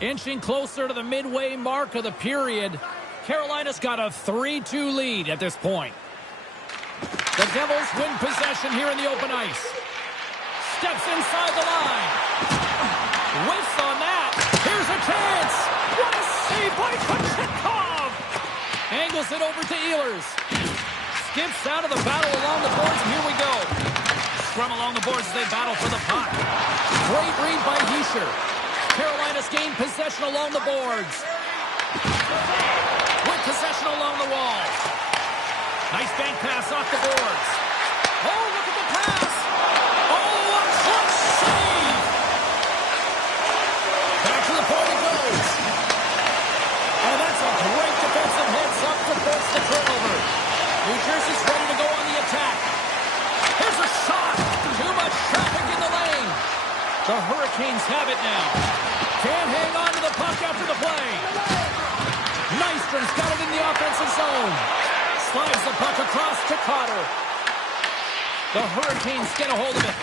Inching closer to the midway mark of the period. Carolina's got a 3-2 lead at this point. The Devils win possession here in the open ice. Steps inside the line. Whiffs on that. Here's a chance. What a save by Kochetkov. Angles it over to Ehlers. Skips out of the battle along the boards, and here we go. Scrum along the boards as they battle for the puck. Great read by Hischier. Carolina's gained possession along the boards. With possession along the wall. Nice bank pass off the boards. Oh, look at the pass. Oh, what a clutch save. Back to the point it goes. And that's a great defensive heads-up to force the turnover. New Jersey's ready to go on the attack. Here's a shot. Too much traffic in the lane. The Hurricanes have it now. Can't hang on to the puck after the play. Nystrom's got it in the offensive zone. Slides the puck across to Cotter. The Hurricanes get a hold of it.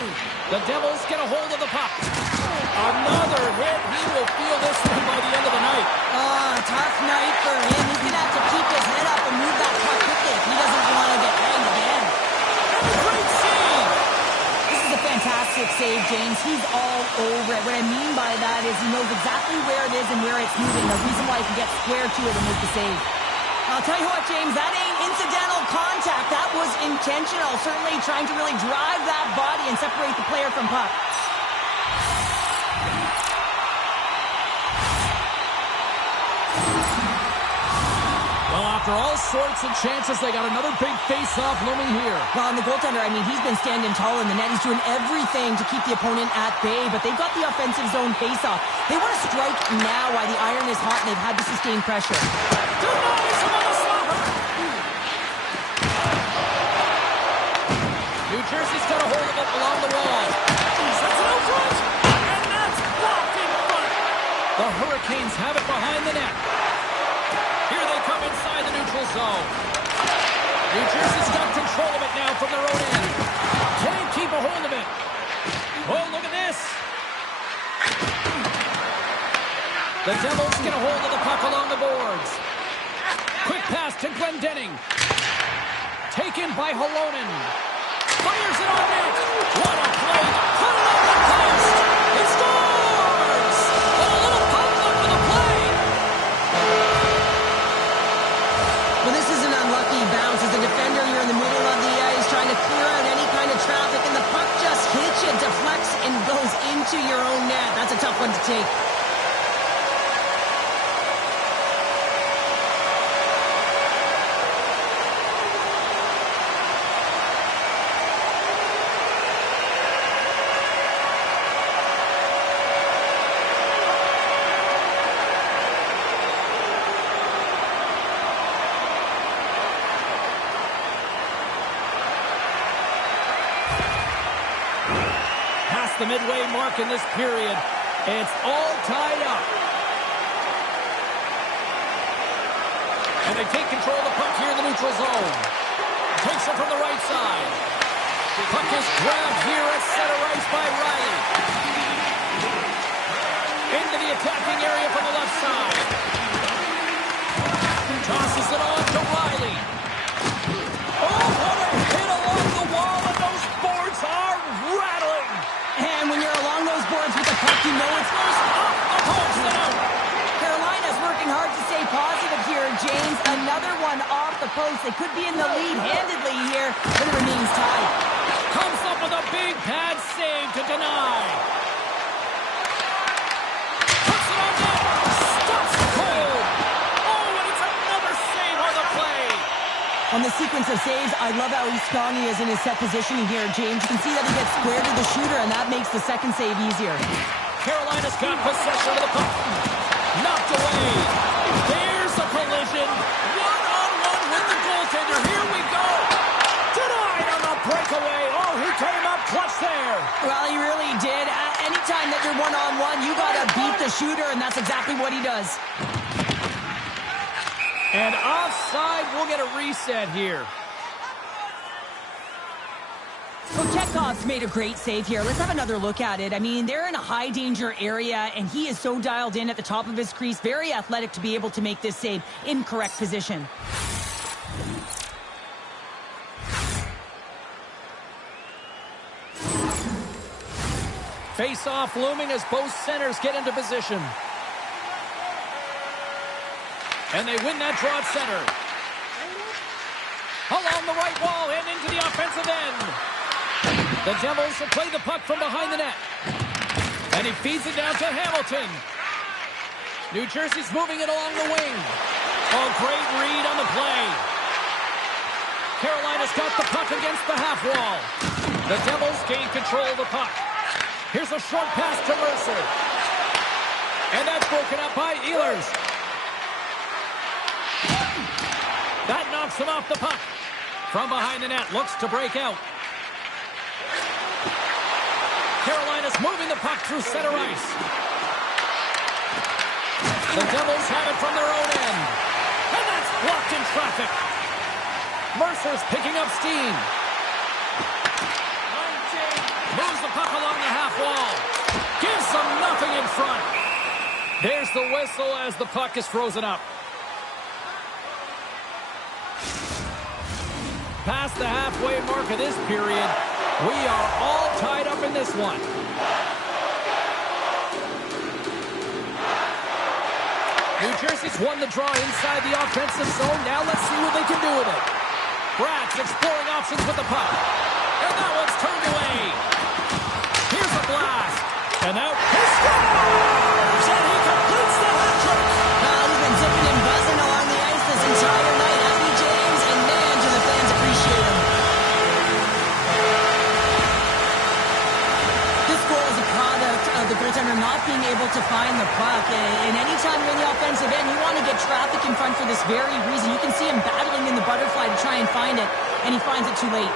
The Devils get a hold of the puck. Another hit. He will feel this one by the end of the night. Tough night for him. He's going to have to keep his head up and move that puck quickly if he doesn't want to get hanged again. Great save. This is a fantastic save, James. He's all over it. What I mean by that is he knows exactly where it is and where it's moving. The reason why he can get square to it and make the save. I'll tell you what, James, that ain't incidental contact. That was intentional. Certainly trying to really drive that body and separate the player from puck. Well, after all sorts of chances, they got another big face-off looming here. Well, and the goaltender, I mean, he's been standing tall in the net. He's doing everything to keep the opponent at bay, but they've got the offensive zone face-off. They want to strike now while the iron is hot, and they've had to sustain pressure. Denies him on the slapper. New Jersey's got a hold of it along the wall. Sets it out front, and that's blocked in front. The Hurricanes have it behind the net. Here they come inside the neutral zone. New Jersey's got control of it now from their own end. Can't keep a hold of it. Oh, look at this. The Devils get a hold of the puck along the boards. Quick pass to Glendening. Taken by Halonen. Fires it on net. What a play. Put it on the post. He scores! And a little pop-up for the play. Well, this is an unlucky bounce. As a defender, you're in the middle of the ice trying to clear out any kind of traffic, and the puck just hits you, deflects, and goes into your own net. That's a tough one to take. The midway mark in this period. It's all tied up. And they take control of the puck here in the neutral zone. Takes it from the right side. Puck is grabbed here at center ice by Riley. Into the attacking area from the left side. Tosses it on to Riley. Oh, what a hit along the wall, and those boards are rattling. And when you're along those boards with the puck, you know it's goes off the post. Carolina's working hard to stay positive here, James. Another one off the post. They could be in the lead handedly here, but it remains tied. Comes up with a big pad save to deny. Puts it on net. Stops the cold. Oh, and it's another save on the play. On the sequence of saves, I love how strong he is in his set positioning here, James. You can see that he gets square to the shooter, and that makes the second save easier. Carolina's got possession of the puck. Knocked away. There's a collision. One-on-one with the goaltender. Here we go. Denied on the breakaway. Oh, he came up clutch there. Well, he really did. Anytime that you're one-on-one, you got to beat the shooter, and that's exactly what he does. And offside, we'll get a reset here. Well, Chekhov's made a great save here. Let's have another look at it. I mean, they're in a high-danger area, and he is so dialed in at the top of his crease. Very athletic to be able to make this save in correct position. Face-off looming as both centers get into position. And they win that draw at center. Along the right wall and into the offensive end. The Devils will play the puck from behind the net. And he feeds it down to Hamilton. New Jersey's moving it along the wing. Oh, great read on the play. Carolina's got the puck against the half wall. The Devils gain control of the puck. Here's a short pass to Mercer. And that's broken up by Ehlers. That knocks him off the puck. From behind the net, looks to break out. Carolina's moving the puck through center ice. The Devils have it from their own end. And that's blocked in traffic. Mercer's picking up steam. Moves the puck along the half wall. Gives them nothing in front. There's the whistle as the puck is frozen up. Past the halfway mark of this period, we are all tied up in this one. New Jersey's won the draw inside the offensive zone. Now let's see what they can do with it. Bratz exploring options with the puck. And that one's turned away. Here's a blast. And now he scores! And he completes the hat trick. He's been zipping and buzzing along the ice this entire night, hasn't he, James? And man, do the fans appreciate him. This goal is a product of the goaltender not being able to find the puck. And anytime you're in the offensive end, you want to get traffic in front for this very reason. You can see him battling in the butterfly to try and find it, and he finds it too late.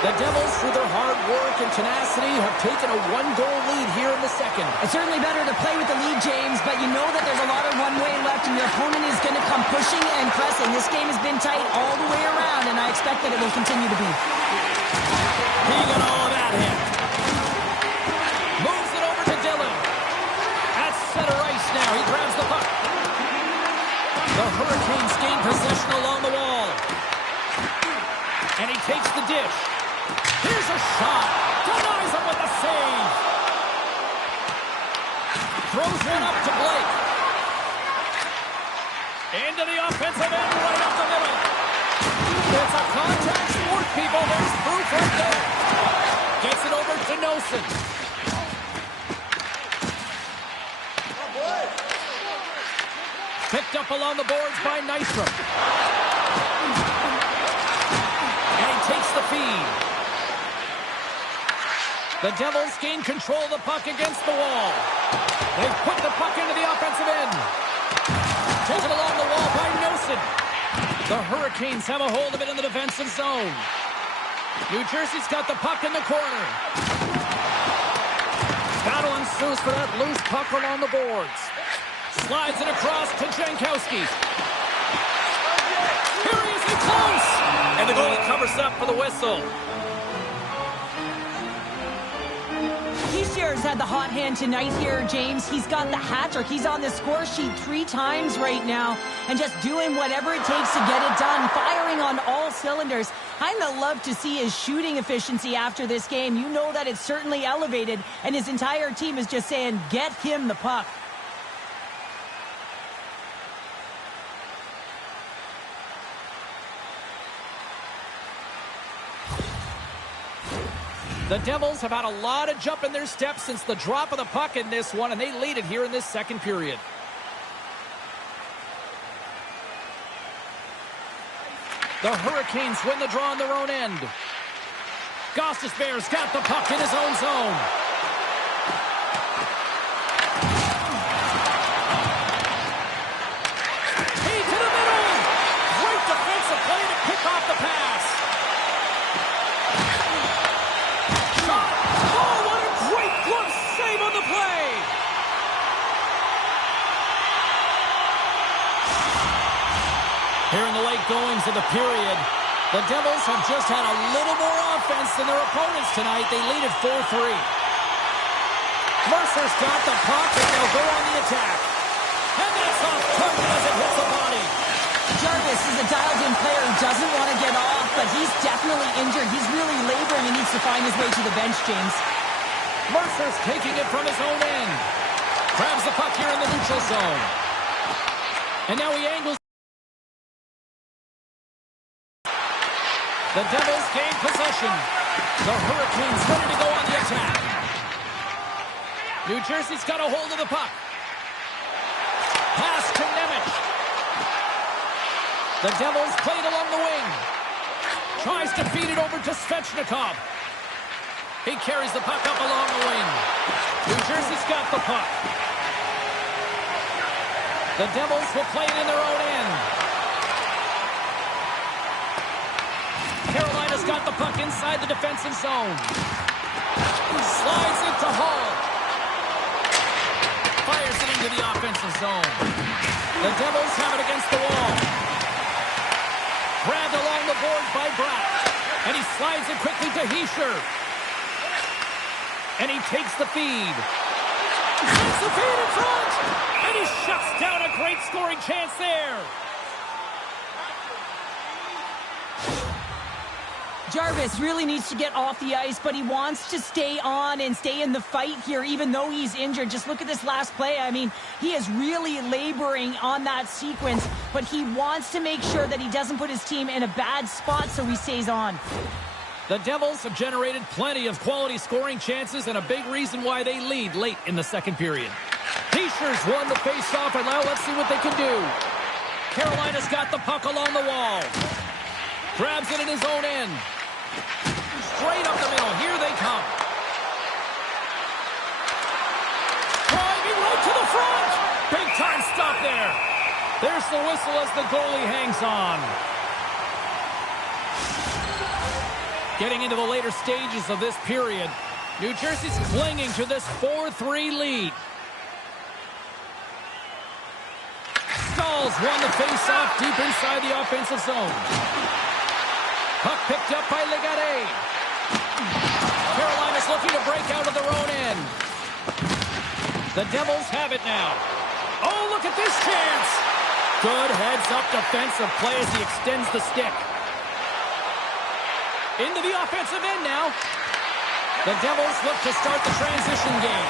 The Devils, through their hard work and tenacity, have taken a one-goal lead here in the second. It's certainly better to play with the lead, James, but you know that there's a lot of runway left, and your opponent is going to come pushing and pressing. This game has been tight all the way around, and I expect that it will continue to be. He got all of that hit. Moves it over to Dillon. At center ice now. He grabs the puck. The Hurricanes gain possession along the wall. And he takes the dish. Here's a shot. Denies him with a save. Throws one up to Blake. Into the offensive end, right up the middle. It's a contact sport, people. There's proof right there. Gets it over to Nosen. Picked up along the boards by Nystrom. And he takes the feed. The Devils gain control of the puck against the wall. They put the puck into the offensive end. Taken along the wall by Nosen. The Hurricanes have a hold of it in the defensive zone. New Jersey's got the puck in the corner. Battle ensues for that loose puck along the boards. Slides it across to Jankowski. Here he is in close. And the goalie covers up for the whistle. He's had the hot hand tonight here, James. He's got the hat trick. He's on the score sheet 3 times right now and just doing whatever it takes to get it done, firing on all cylinders. I'm going to love to see his shooting efficiency after this game. You know that it's certainly elevated, and his entire team is just saying, get him the puck. The Devils have had a lot of jump in their steps since the drop of the puck in this one, and they lead it here in this second period. The Hurricanes win the draw on their own end. Gostisbehere's got the puck in his own zone. Feed to the middle. Great defensive play to pick off the pass. Shot. Oh, what a great glove save on the play. Here in the late goings of the period, the Devils have just had a little more offense than their opponents tonight. They lead at 4-3. Mercer's got the puck, and they'll go on the attack. And that's off target as it hits the body. Jarvis is a dialed-in player who doesn't want to get off, but he's definitely injured. He's really laboring and needs to find his way to the bench, James. Mercer's taking it from his own end. Grabs the puck here in the neutral zone. And now he angles. The Devils gain possession. The Hurricanes ready to go on the attack. New Jersey's got a hold of the puck. Pass to Nemec. The Devils played along the wing. Tries to feed it over to Svechnikov. He carries the puck up along the wing. New Jersey's got the puck. The Devils will play it in their own end. Carolina's got the puck inside the defensive zone. Slides it to Hall. Fires it into the offensive zone. The Devils have it against the wall. Grabbed along the boards by Bratt. And he slides it quickly to Hischier. And he takes the feed. Takes the feed in front. And he shuts down a great scoring chance there. Jarvis really needs to get off the ice, but he wants to stay on and stay in the fight here, even though he's injured. Just look at this last play. I mean, he is really laboring on that sequence, but he wants to make sure that he doesn't put his team in a bad spot, so he stays on. The Devils have generated plenty of quality scoring chances and a big reason why they lead late in the second period. Hischier's won the faceoff, and now let's see what they can do. Carolina's got the puck along the wall. Grabs it in his own end. Straight up the middle. Here they come. Driving right to the front. Big time stop there. There's the whistle as the goalie hangs on. Getting into the later stages of this period, New Jersey's clinging to this 4-3 lead. Staal's won the face-off deep inside the offensive zone. Puck picked up by Legare. Carolina's looking to break out of their own end. The Devils have it now. Oh, look at this chance. Good heads-up defensive play as he extends the stick. Into the offensive end now. The Devils look to start the transition game.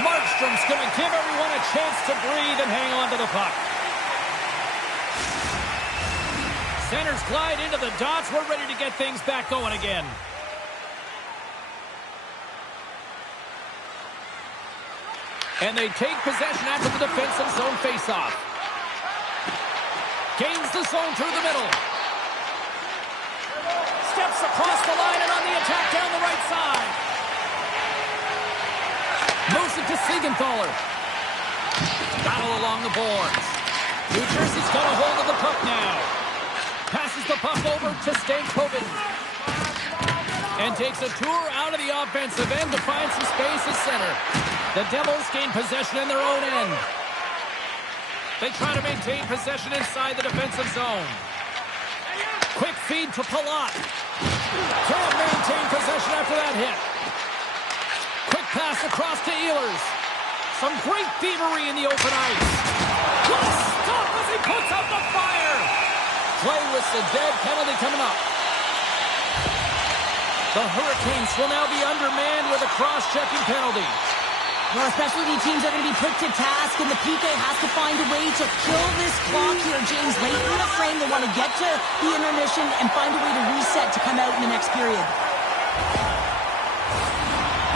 Markstrom's going to give everyone a chance to breathe and hang on to the puck. Centers glide into the dots. We're ready to get things back going again. And they take possession after the defensive zone faceoff. Gains the zone through the middle. Steps across the line and on the attack down the right side. Moves it to Siegenthaler. Battle along the boards. New Jersey's got a hold of the puck now. Passes the puck over to Stankoven. And takes a tour out of the offensive end to find some space at center. The Devils gain possession in their own end. They try to maintain possession inside the defensive zone. Quick feed to Palat. Can't maintain possession after that hit. Quick pass across to Ehlers. Some great thievery in the open ice. What a stop as he puts out the fire. Play whistle dead, penalty coming up. The Hurricanes will now be undermanned with a cross-checking penalty. Well, specialty teams are going to be put to task, and the PK has to find a way to kill this clock here, James. Late in the frame, they want to get to the intermission and find a way to reset to come out in the next period.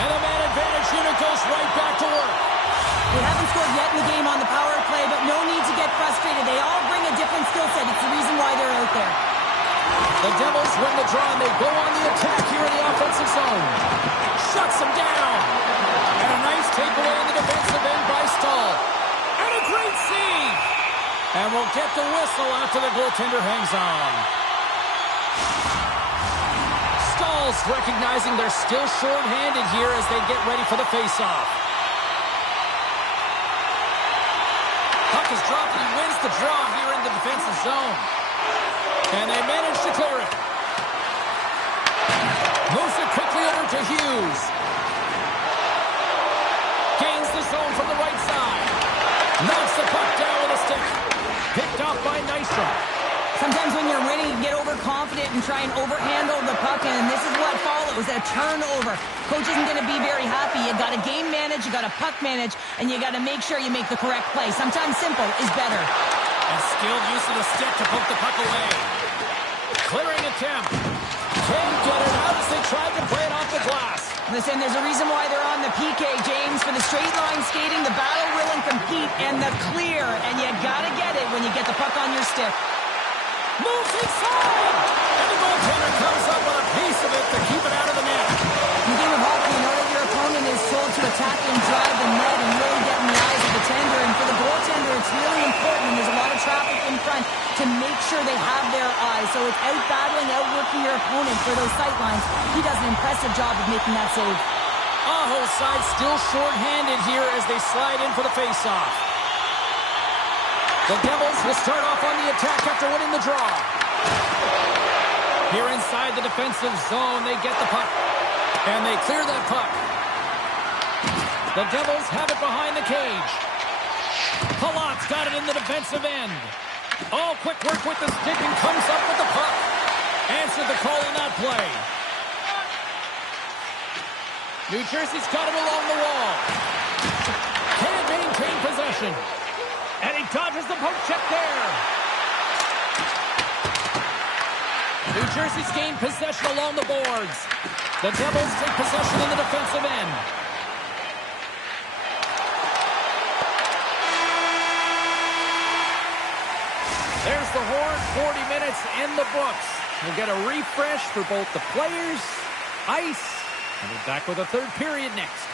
And the man advantage unit goes right back to work. They haven't scored yet in the game on the power play, but no need to get frustrated. They all bring a different skill set. It's the reason why they're out there. The Devils win the draw, and they go on the attack here in the offensive zone. Shuts them down. And a nice takeaway in the defensive end by Staal. And a great save. And we'll get the whistle after the goaltender hangs on. Staal's recognizing they're still short-handed here as they get ready for the face-off. Puck is dropped and he wins the draw here in the defensive zone. And they manage to clear it. Moves it quickly over to Hughes. Gains the zone from the right side. Knocks the puck down with a stick. Picked off by Nystrom. Sometimes when you're winning, you get overconfident and try and overhandle the puck, and this is what follows, a turnover. Coach isn't going to be very happy. You got to game manage, you got to puck manage, and you got to make sure you make the correct play. Sometimes simple is better. And skilled use of the stick to poke the puck away. Clearing attempt. Can't get it out as they tried to play it off the glass. Listen, there's a reason why they're on the PK, James. For the straight line skating, the battle will and compete, and the clear. And you got to get it when you get the puck on your stick. Moves inside! And the goaltender comes up with a piece of it to keep it out of the net. In the game of hockey, you know that your opponent is told to attack and drive the net and really get in the eyes of the tender. And for the goaltender, it's really important when there's a lot of traffic in front to make sure they have their eyes. So it's out-battling, outworking your opponent for those sight lines. He does an impressive job of making that save. Aho's side still short-handed here as they slide in for the face-off. The Devils will start off on the attack after winning the draw. Here inside the defensive zone, they get the puck. And they clear that puck. The Devils have it behind the cage. Palat's got it in the defensive end. All quick work with the stick and comes up with the puck. Answered the call on that play. New Jersey's got it along the wall. Can't maintain possession. And he dodges the poke check there. New Jersey's gained possession along the boards. The Devils take possession in the defensive end. There's the horn, 40 minutes in the books. We'll get a refresh for both the players, ice, and we're back with a third period next.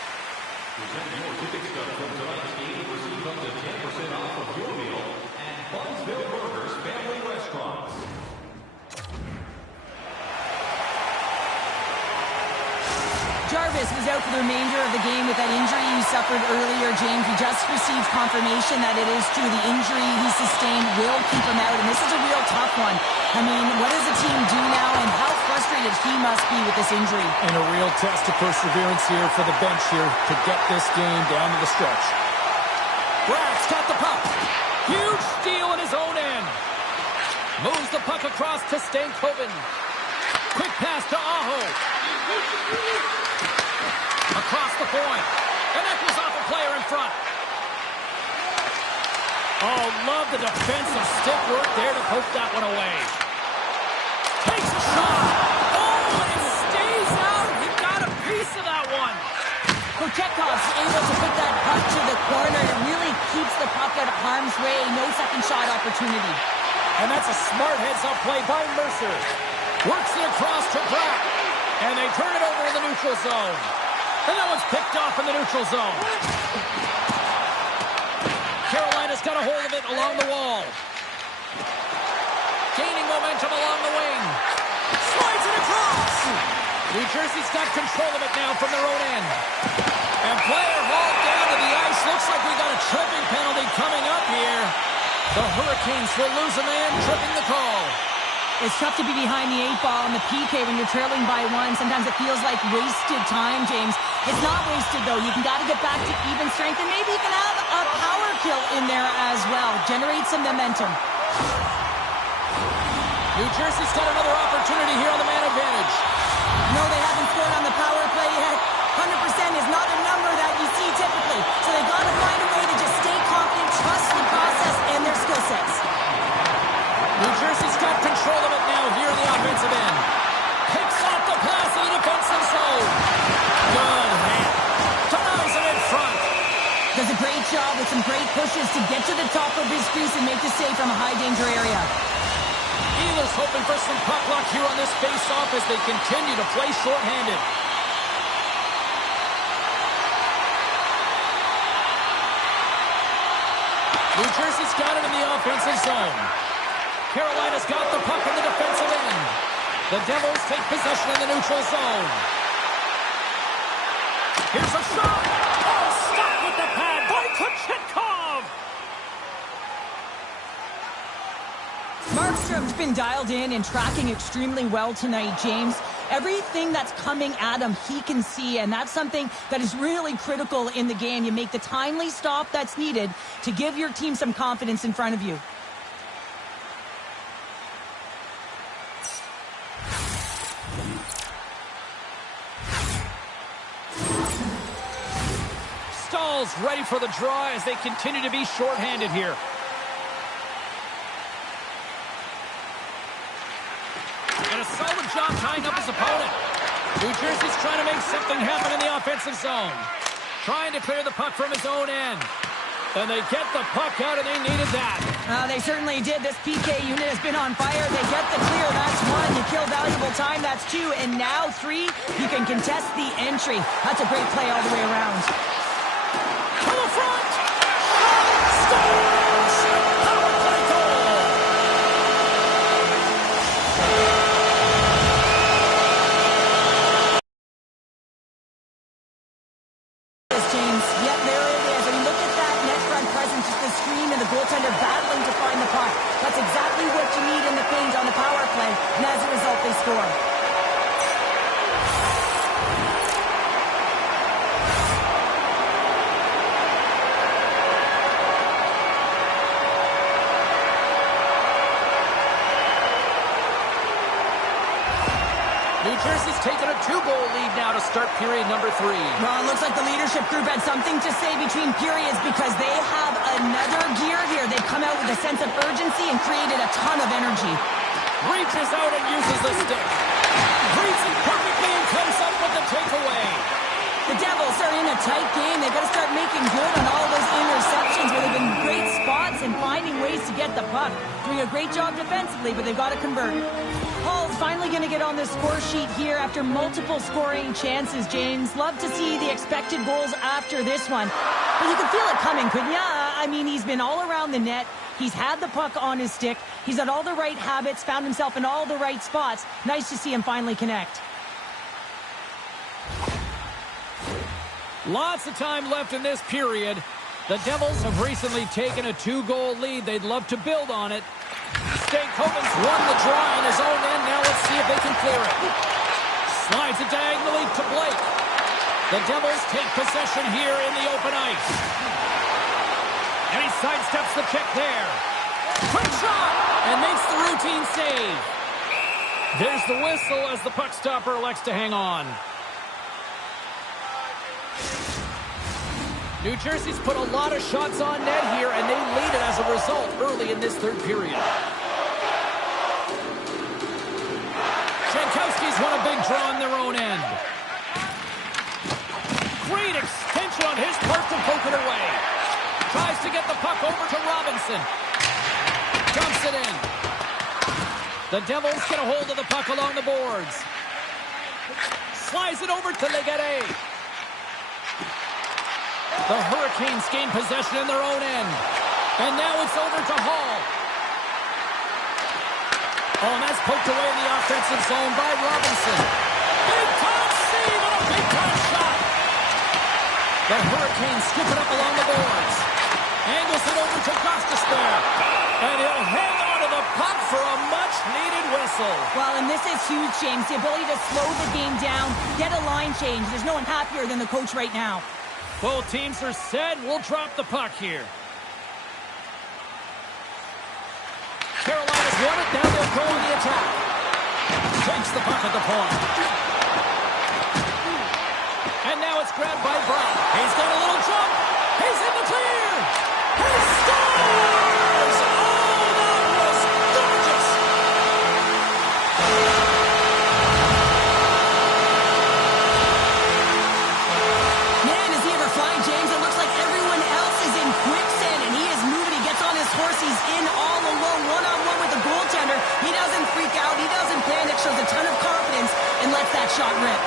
Present your ticket stub from tonight's game. Receive up to 10% off of your meal at Bunsville Burgers Family Restaurants. Jarvis was out for the remainder of the game with that injury he suffered earlier, James. He just received confirmation that it is true. The injury he sustained will keep him out, and this is a real tough one. I mean, what does the team do now, and how frustrated he must be with this injury? And a real test of perseverance here for the bench here to get this game down to the stretch. Bratt's got the puck. Huge steal in his own end. Moves the puck across to Stankoven. Quick pass to Aho. Across the point. And that goes off a player in front. Oh, love the defensive stick work there to poke that one away. Takes a shot. Oh, and it stays out. He got a piece of that one. Kochekhov's able to put that puck to the corner. It really keeps the puck out of harm's way. No second shot opportunity. And that's a smart heads-up play by Mercer. Works it across to Bratt. And they turn it over in the neutral zone. And that one's picked off in the neutral zone. Carolina's got a hold of it along the wall. Gaining momentum along the wing. Slides it across. New Jersey's got control of it now from their own end. And player hauled down to the ice. Looks like we got a tripping penalty coming up here. The Hurricanes will lose a man, tripping the call. It's tough to be behind the 8-ball in the PK when you're trailing by one. Sometimes it feels like wasted time, James. It's not wasted, though. You got to get back to even strength and maybe even have a power kill in there as well. Generate some momentum. New Jersey's got another opportunity here on the man advantage. No, they haven't scored on the power play yet. 100% is not a number that you see typically. So they got to find a way to just stay confident, trust the process and their skill sets. New Jersey's got control of it now here in the offensive end. Picks off the pass in the defensive zone. Good hit. Denies it in front. Does a great job with some great pushes to get to the top of his crease and make the save from a high-danger area. Ehlers hoping for some puck luck here on this face-off as they continue to play shorthanded. New Jersey's got it in the offensive zone. Carolina's got the puck in the defensive end. The Devils take possession in the neutral zone. Here's a shot. Oh, stopped with the pad by Kochetkov. Markstrom's been dialed in and tracking extremely well tonight, James. Everything that's coming at him, he can see, and that's something that is really critical in the game. You make the timely stop that's needed to give your team some confidence in front of you. Stahl's ready for the draw as they continue to be shorthanded here. And a solid job tying up his opponent. New Jersey's trying to make something happen in the offensive zone. Trying to clear the puck from his own end. And they get the puck out, and they needed that. They certainly did. This PK unit has been on fire. They get the clear. That's one. You kill valuable time. That's two. And now three. You can contest the entry. That's a great play all the way around. To the front. Scores! Power play goal! James. Yep, there it is. I mean, look at that net front presence, just the screen and the goaltender battling to find the puck. That's exactly what you need in the paint on the power play, and as a result, they score. New Jersey's taken a 2-goal lead now to start period number 3. Well, it looks like the leadership group had something to say between periods because they have another gear here. They've come out with a sense of urgency and created a ton of energy. Reaches out and uses the stick. Reads it perfectly and comes up with the takeaway. The Devils are in a tight game. They've got to start making good on all those interceptions where they've been great spots and finding ways to get the puck. Doing a great job defensively, but they've got to convert. Hall's finally going to get on the score sheet here after multiple scoring chances, James. Love to see the expected goals after this one. But you can feel it coming, couldn't you? I mean, he's been all around the net. He's had the puck on his stick. He's had all the right habits, found himself in all the right spots. Nice to see him finally connect. Lots of time left in this period. The Devils have recently taken a 2-goal lead. They'd love to build on it. Stankoven's won the draw on his own end. Now let's see if they can clear it. Slides it diagonally to Blake. The Devils take possession here in the open ice. And he sidesteps the check there. Quick shot! And makes the routine save. There's the whistle as the puck stopper elects to hang on. New Jersey's put a lot of shots on net here, and they lead it as a result early in this third period. Jankowski's won a big draw on their own end. Great extension on his part to poke it away. Tries to get the puck over to Robinson. Dumps it in. The Devils get a hold of the puck along the boards. Slides it over to Legare. The Hurricanes gain possession in their own end. And now it's over to Hall. Oh, and that's poked away in the offensive zone by Robinson. Big-time save and a big-time shot. The Hurricanes skip it up along the boards. Angles it over to Gostisbehere. And he'll hang on to the puck for a much-needed whistle. Well, and this is huge, James. The ability to slow the game down, get a line change. There's no one happier than the coach right now. Both teams are set. We'll drop the puck here. Carolina's won it. Now they'll go on the attack. Takes the puck at the point. And now it's grabbed by Brown. He's got a little jump. He's in the clear. He scores! Oh, that was gorgeous. Man, is he ever flying, James? It looks like everyone else is in quicksand, and he is moving. He gets on his horse. He's in all alone, one-on-one with the goaltender. He doesn't freak out. He doesn't panic. Shows a ton of confidence and lets that shot rip.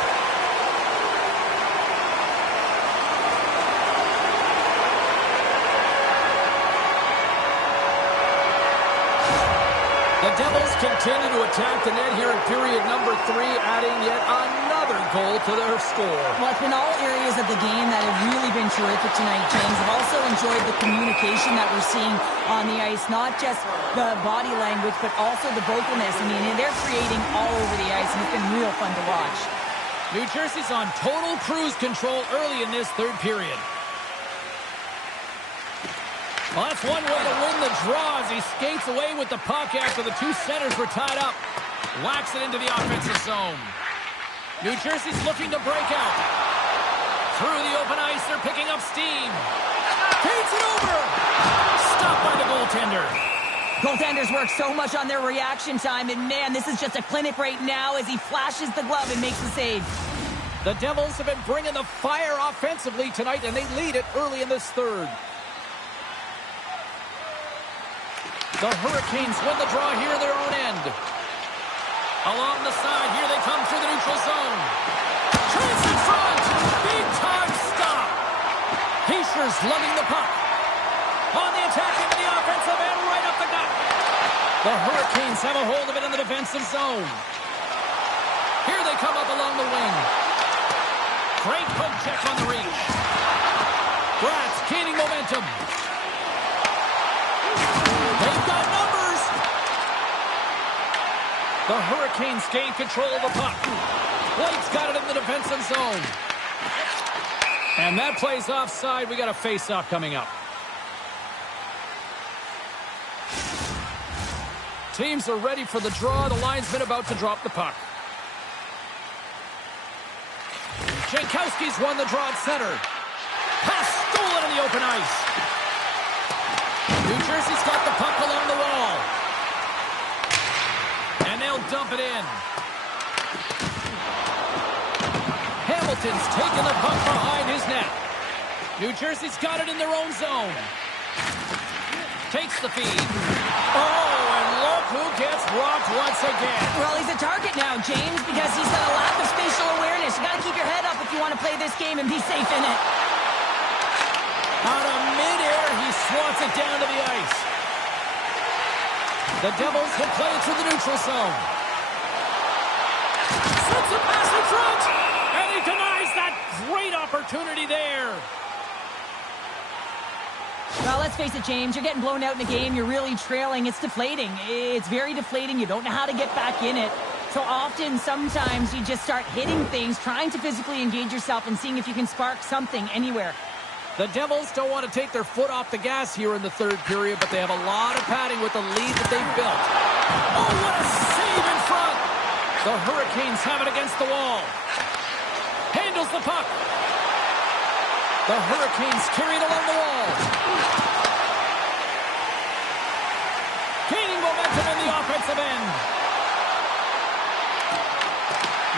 Devils continue to attack the net here in period number 3, adding yet another goal to their score. Well, it's been all areas of the game that have really been terrific tonight, James. I've also enjoyed the communication that we're seeing on the ice, not just the body language, but also the vocalness. I mean, they're creating all over the ice, and it's been real fun to watch. New Jersey's on total cruise control early in this third period. Well, that's one way to win the draw as he skates away with the puck after the two centers were tied up. Whacks it into the offensive zone. New Jersey's looking to break out. Through the open ice, they're picking up steam. Feeds it over. Stopped by the goaltender. Goaltenders work so much on their reaction time, and man, this is just a clinic right now as he flashes the glove and makes the save. The Devils have been bringing the fire offensively tonight, and they lead it early in this third. The Hurricanes win the draw here in their own end. Along the side, here they come through the neutral zone. Chance in front! Big time stop! Heischer's lugging the puck. On the attack into the offensive end, right up the gut. The Hurricanes have a hold of it in the defensive zone. Here they come up along the wing. Great poke check on the reach. Gratz gaining momentum. They've got numbers. The Hurricanes gain control of the puck. Blake's got it in the defensive zone. And that plays offside. We got a face-off coming up. Teams are ready for the draw. The linesman about to drop the puck. Jankowski's won the draw at center. Pass stolen in the open ice. New Jersey's got the puck along the wall. And they'll dump it in. Hamilton's taking the puck behind his net. New Jersey's got it in their own zone. Takes the feed. Oh, and look who gets rocked once again. Well, he's a target now, James, because he's got a lack of spatial awareness. You got to keep your head up if you want to play this game and be safe in it. Out of midair, he swats it down to the ice. The Devils will play it through the neutral zone. Slips a pass in front, and he denies that great opportunity there. Well, let's face it, James. You're getting blown out in a game. You're really trailing. It's deflating. It's very deflating. You don't know how to get back in it. So often, sometimes, you just start hitting things, trying to physically engage yourself and seeing if you can spark something anywhere. The Devils don't want to take their foot off the gas here in the third period, but they have a lot of padding with the lead that they've built. Oh, what a save in front! The Hurricanes have it against the wall. Handles the puck. The Hurricanes carry it along the wall. Gaining momentum in the offensive end.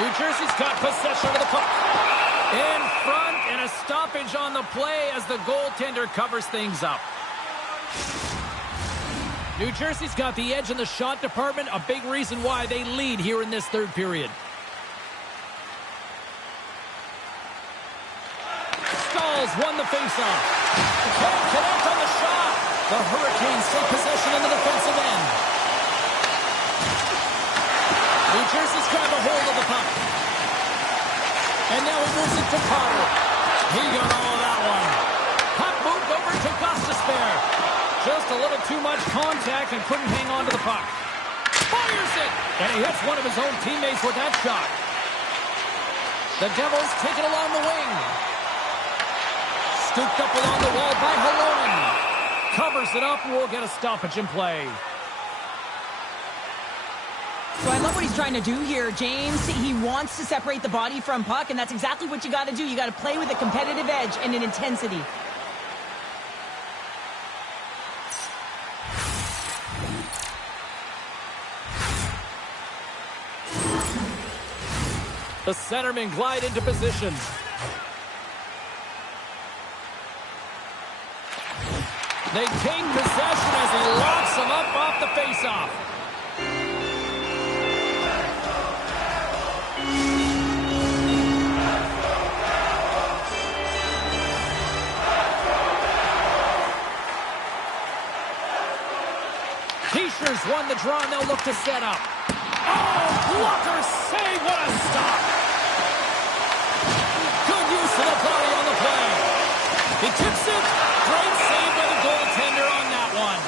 New Jersey's got possession of the puck. In front, and a stoppage on the play as the goaltender covers things up. New Jersey's got the edge in the shot department, a big reason why they lead here in this third period. Stalls won the faceoff. Can't connect on the shot. The Hurricanes take possession in the defensive end. New Jersey's got a hold of the puck. And now he moves it to Potter. He got all of that one. Puck moved over to Gostisbehere. Just a little too much contact and couldn't hang on to the puck. Fires it! And he hits one of his own teammates with that shot. The Devils take it along the wing. Scooped up along the wall by Halonen. Covers it up and we'll get a stoppage in play. So I love what he's trying to do here, James. He wants to separate the body from puck, and that's exactly what you got to do. You got to play with a competitive edge and an intensity. The centermen glide into position. They take possession as he locks them up off the faceoff. Heischer's won the draw, and they'll look to set up. Oh, blocker save. What a stop. Good use of the body on the play. He tips it. Great save by the goaltender on that one.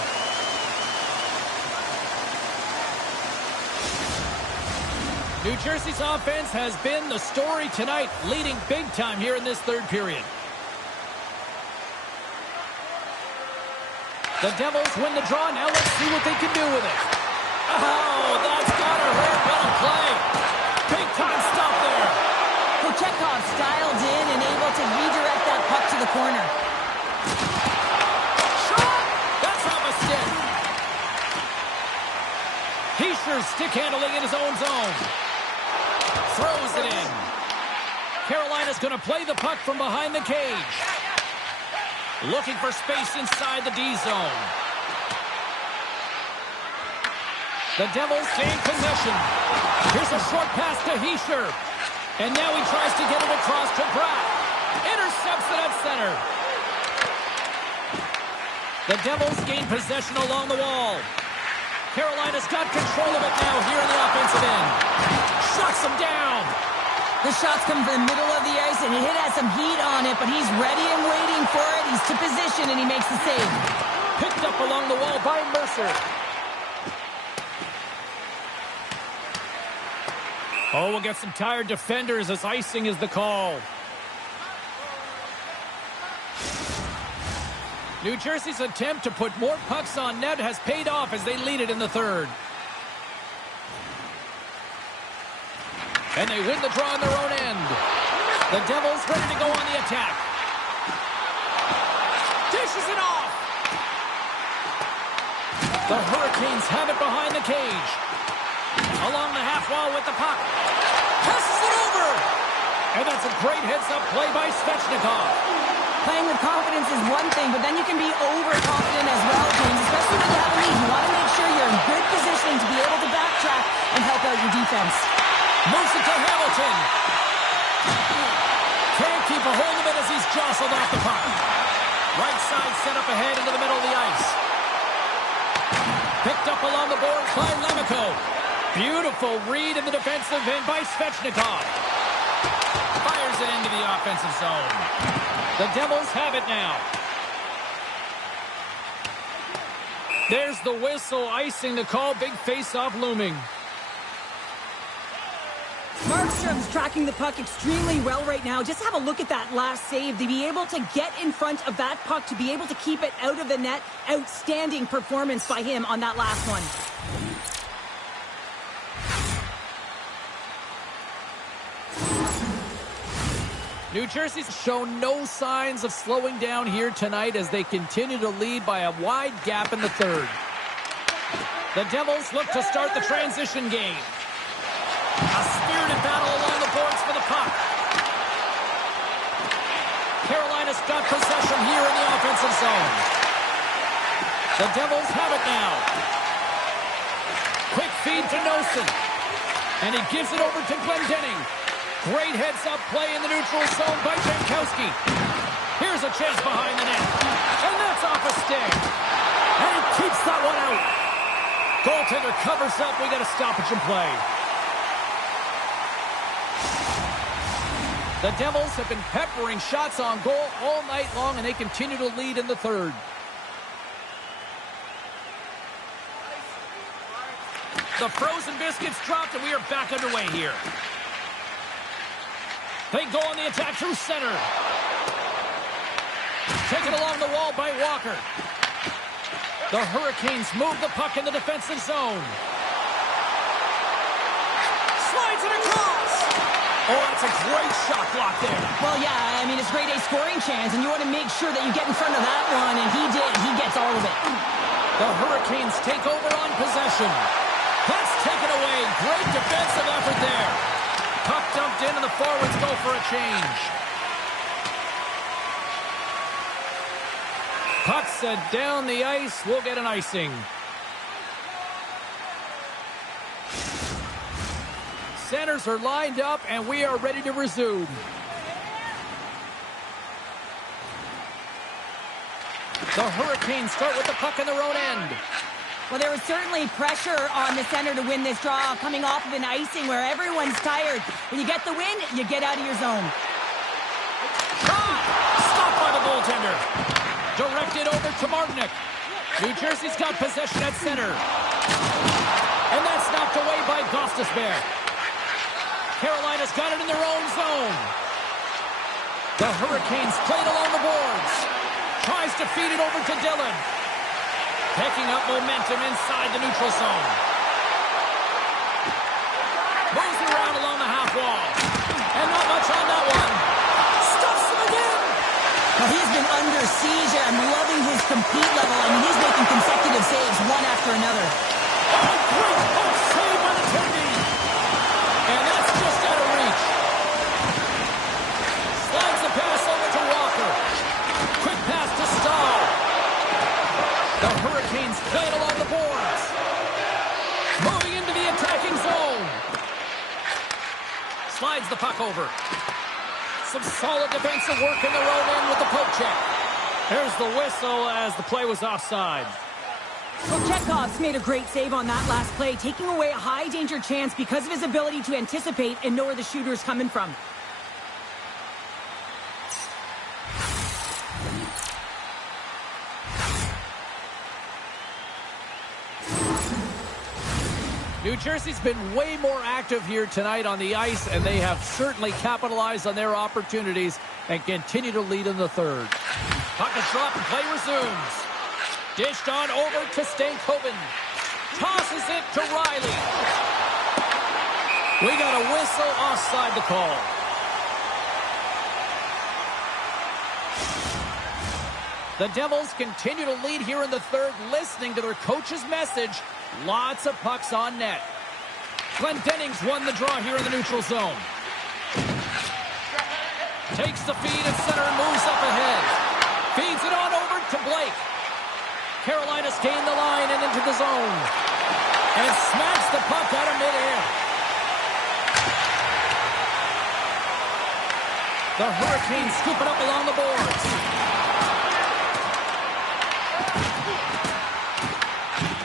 New Jersey's offense has been the story tonight, leading big time here in this third period. The Devils win the draw. Now let's see what they can do with it. Oh, that's got to hurt. What a play. Big time stop there. Kochetkov dialed in and able to redirect that puck to the corner. Shot! That's off a stick. Heischer's stick handling in his own zone. Throws it in. Carolina's going to play the puck from behind the cage. Looking for space inside the D zone. The Devils gain possession. Here's a short pass to Hischier. And now he tries to get it across to Pratt. Intercepts it at center. The Devils gain possession along the wall. Carolina's got control of it now here in the offensive end. Shuts him down. The shots come from the middle of the ice, and it has some heat on it, but he's ready and waiting for it. He's to position, and he makes the save. Picked up along the wall by Mercer. Oh, we'll get some tired defenders as icing is the call. New Jersey's attempt to put more pucks on net has paid off as they lead it in the third. And they win the draw on their own end. The Devils ready to go on the attack. Dishes it off. The Hurricanes have it behind the cage. Along the half wall with the puck. Passes it over. And that's a great heads-up play by Svechnikov. Playing with confidence is one thing, but then you can be overconfident as well, James, especially when you have a lead. You want to make sure you're in good positioning to be able to backtrack and help out your defense. Moves it to Hamilton. Can't keep a hold of it as he's jostled off the puck. Right side set up ahead into the middle of the ice. Picked up along the boards by Lemico. Beautiful read in the defensive end by Svechnikov. Fires it into the offensive zone. The Devils have it now. There's the whistle, icing the call. Big face-off looming. Markstrom's tracking the puck extremely well right now. Just have a look at that last save. To be able to get in front of that puck, to be able to keep it out of the net. Outstanding performance by him on that last one. New Jersey's shown no signs of slowing down here tonight as they continue to lead by a wide gap in the third. The Devils look to start the transition game. A spirited battle along the boards for the puck. Carolina's got possession here in the offensive zone. The Devils have it now. Quick feed to Nosen. And he gives it over to Glendening. Great heads-up play in the neutral zone by Jankowski. Here's a chance behind the net. And that's off a stick. And he keeps that one out. Goaltender covers up. We got a stoppage in play. The Devils have been peppering shots on goal all night long, and they continue to lead in the third. The frozen biscuits dropped, and we are back underway here. They go on the attack through center. Taken along the wall by Walker. The Hurricanes move the puck in the defensive zone. Slides it across. Oh, that's a great shot block there. Well, yeah, I mean, it's grade A scoring chance, and you want to make sure that you get in front of that one, and he did. He gets all of it. The Hurricanes take over on possession. That's taken away. Great defensive effort there. Puck dumped in, and the forwards go for a change. Puck set down the ice. We'll get an icing. Centers are lined up, and we are ready to resume. The Hurricanes start with the puck in their own end. Well, there was certainly pressure on the center to win this draw, coming off of an icing where everyone's tired. When you get the win, you get out of your zone. Shot! Stopped by the goaltender. Directed over to Martinic. New Jersey's got possession at center. And that's knocked away by Gostisbehere. Carolina's got it in their own zone. The Hurricanes played along the boards. Tries to feed it over to Dillon. Picking up momentum inside the neutral zone. Moves it around along the half wall. And not much on that one. Stuffs him again. Well, he's been under siege. I'm loving his compete level. I mean, he's making consecutive saves one after another. Oh, great poke save by the Turkey. And that's just out of reach. Slides the pass over to Walker. Quick pass to Stahl. The Hurricanes play it along the boards. Moving into the attacking zone. Slides the puck over. Some solid defensive work in their own end with the poke check. There's the whistle as the play was offside. Well, Chekhov's made a great save on that last play, taking away a high-danger chance because of his ability to anticipate and know where the shooter's coming from. New Jersey's been way more active here tonight on the ice, and they have certainly capitalized on their opportunities and continue to lead in the third. Puck is dropped and play resumes. Dished on over to Stankoven. Tosses it to Riley. We got a whistle offside the call. The Devils continue to lead here in the third, listening to their coach's message. Lots of pucks on net. Glendening's won the draw here in the neutral zone. Takes the feed at center and moves up ahead. Feeds it on over to Blake. Carolina's gained the line and into the zone. And smacks the puck out of midair. The Hurricanes scoop it up along the boards.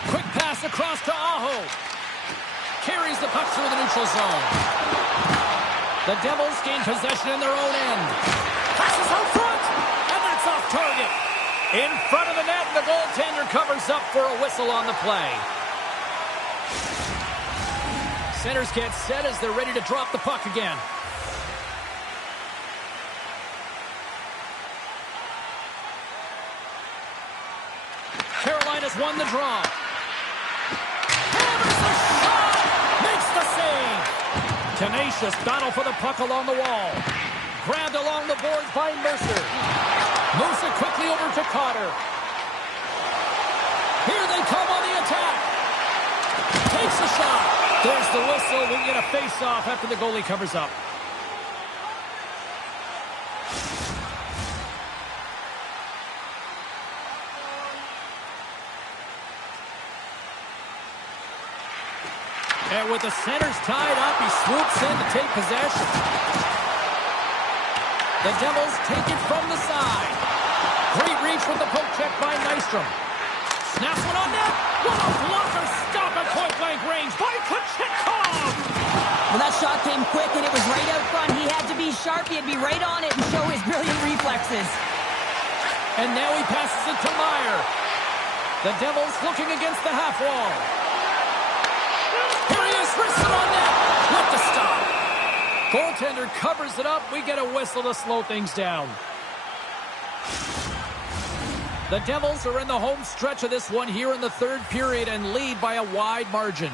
Quick pass across to Aho. Carries the puck through the neutral zone. The Devils gain possession in their own end. Passes out front, and that's off target. In front of the net, the goaltender covers up for a whistle on the play. Centers get set as they're ready to drop the puck again. Carolina's won the draw. Hammers the shot! Makes the save! Tenacious battle for the puck along the wall. Grabbed along the boards by Mercer. Moves it quickly over to Cotter. Here they come on the attack. Takes the shot. There's the whistle. We get a face-off after the goalie covers up. And with the centers tied up, he swoops in to take possession. The Devils take it from the side. Great reach with the poke check by Nystrom. Snaps one on net. What a blocker stop at point-blank range by Kochetkov. Well, that shot came quick, and it was right out front. He had to be sharp. He had to be right on it and show his brilliant reflexes. And now he passes it to Meyer. The Devils looking against the half wall. Here he is, wristed on net with the stop. Goaltender covers it up. We get a whistle to slow things down. The Devils are in the home stretch of this one here in the third period and lead by a wide margin.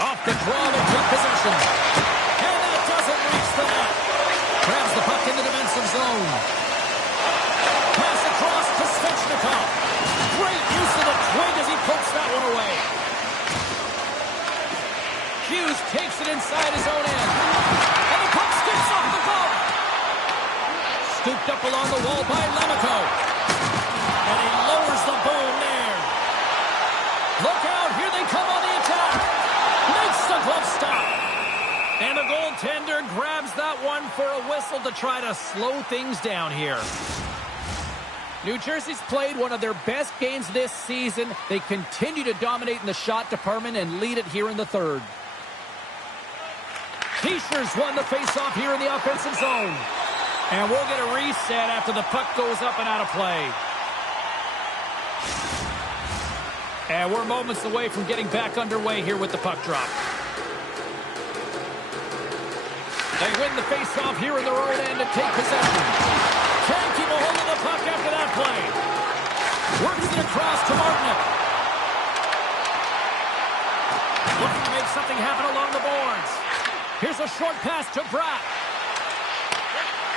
Off the draw, they take possession. And that doesn't reach the net. Grabs the puck in the defensive zone. Pass across to Svechnikov. Great use of the twig as he pokes that one away. Hughes takes it inside his own end. And the puck skips off the glove. Scooped up along the wall by Lemico. And he lowers the boom there. Look out, here they come on the attack. Makes the glove stop. And the goaltender grabs that one for a whistle to try to slow things down here. New Jersey's played one of their best games this season. They continue to dominate in the shot department and lead it here in the third. T-shirts won the faceoff here in the offensive zone. And we'll get a reset after the puck goes up and out of play. And we're moments away from getting back underway here with the puck drop. They win the faceoff here in their own end and take possession. Can't keep a hold of the puck after that play. Works it across to Martinic. Looking to make something happen along the boards. Here's a short pass to Bratt.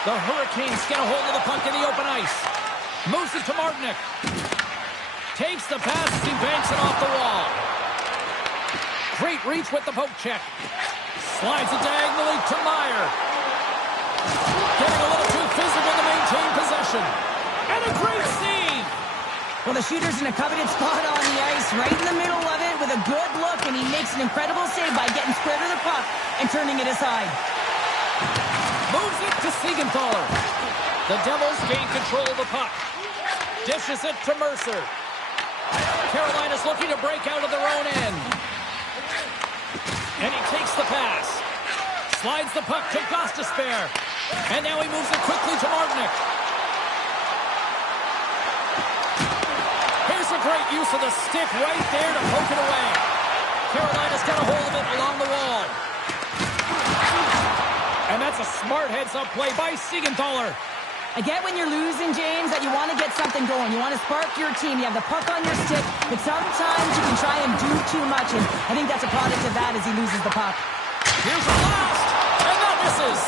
The Hurricanes get a hold of the puck in the open ice. Moves it to Martinic. Takes the pass as he banks it off the wall. Great reach with the poke check. Slides it diagonally to Meyer. Getting a little too physical to maintain possession. And a great save. Well, the shooter's in a coveted spot on the ice, right in the middle of it with a good look, and he makes an incredible save by getting square to the puck and turning it aside. Moves it to Siegenthaler. The Devils gain control of the puck. Dishes it to Mercer. Carolina's looking to break out of their own end. And he takes the pass. Slides the puck to Gostisbehere. And now he moves it quickly to Martinic. Here's a great use of the stick right there to poke it away. Carolina's got a hold of it along the wall. And that's a smart heads-up play by Siegenthaler. I get when you're losing, James, that you want to get something going. You want to spark your team. You have the puck on your stick, but sometimes you can try and do too much, and I think that's a product of that as he loses the puck. Here's a blast, and that misses.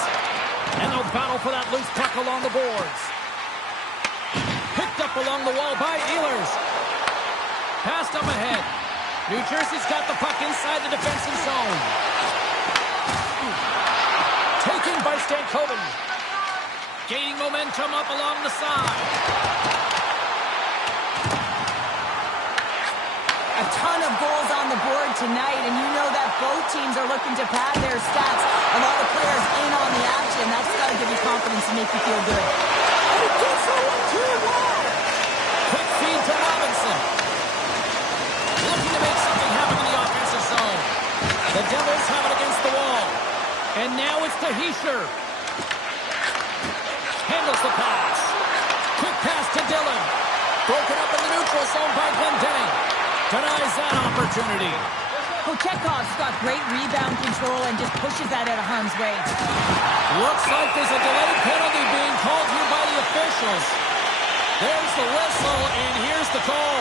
And they'll battle for that loose puck along the boards. Picked up along the wall by Ehlers. Passed up ahead. New Jersey's got the puck inside the defensive zone. Taken by Stankoven. Gaining momentum up along the side. A ton of goals on the board tonight, and you know that both teams are looking to pad their stats. A lot of players in on the action. That's got to give you confidence and make you feel good. And it gets over to the wall. Quick feed to Robinson. Looking to make something happen in the offensive zone. The Devils have it against the wall. And now it's to Hischier. Handles the pass. Quick pass to Dillon. Broken up in the neutral zone by Glendening. Denies that opportunity. Chekhov's got great rebound control and just pushes that out of harm's way. Looks like there's a delayed penalty being called here by the officials. There's the whistle, and here's the call.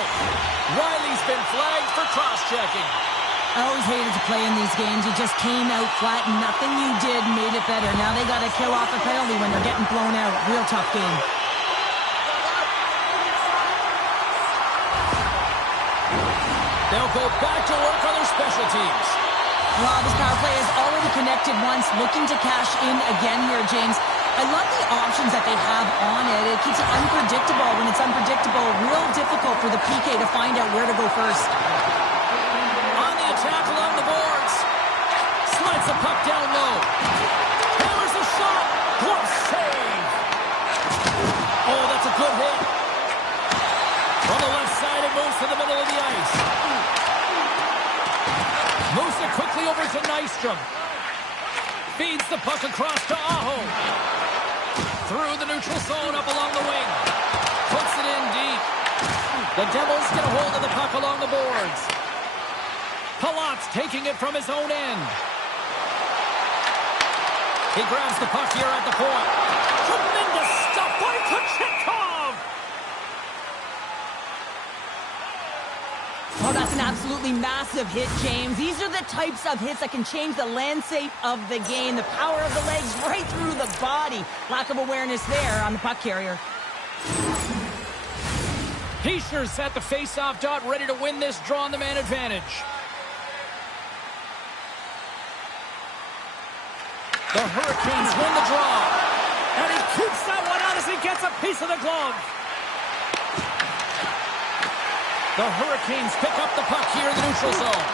Riley's been flagged for cross-checking. I always hated to play in these games. You just came out flat, and nothing you did made it better. Now they got to kill off a penalty when they're getting blown out. Real tough game. They'll go back to work on their special teams. Well, this power play has already connected once, looking to cash in again here, James. I love the options that they have on it. It keeps it unpredictable. When it's unpredictable, real difficult for the PK to find out where to go first. On the attack along the boards. Slides the puck down low. Hammers a shot. What a save. Oh, that's a good hit. On the left side, it moves to the middle of the ice. Moves it quickly over to Nystrom. Feeds the puck across to Aho. Through the neutral zone, up along the wing. Puts it in deep. The Devils get a hold of the puck along the boards. Palat's taking it from his own end. He grabs the puck here at the point. Tremendous stuff by Kochetkov! Oh, that's an absolutely massive hit, James. These are the types of hits that can change the landscape of the game. The power of the legs right through the body. Lack of awareness there on the puck carrier. Hischier's at the face-off dot, ready to win this draw on the man advantage. The Hurricanes win the draw. And he keeps that one out as he gets a piece of the glove. The Hurricanes pick up the puck here in the neutral zone.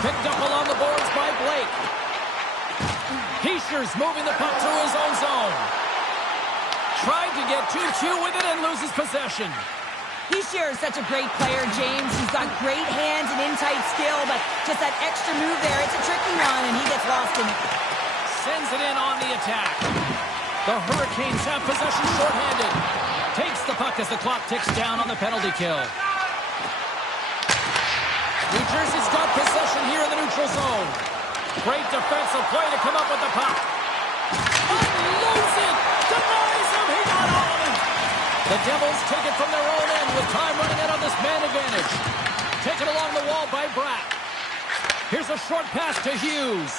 Picked up along the boards by Blake. Hischier's moving the puck through his own zone. tried to get too cute with it and loses possession. He sure is such a great player, James. He's got great hands and in-tight skill, but just that extra move there, it's a tricky one, and he gets lost in it. Sends it in on the attack. The Hurricanes have possession shorthanded. Takes the puck as the clock ticks down on the penalty kill. New Jersey's got possession here in the neutral zone. Great defensive play to come up with the puck. Unloads it! Denies him! He got all of it! The Devils take it from their own end with time running out on this man advantage. Taken along the wall by Bratt. Here's a short pass to Hughes.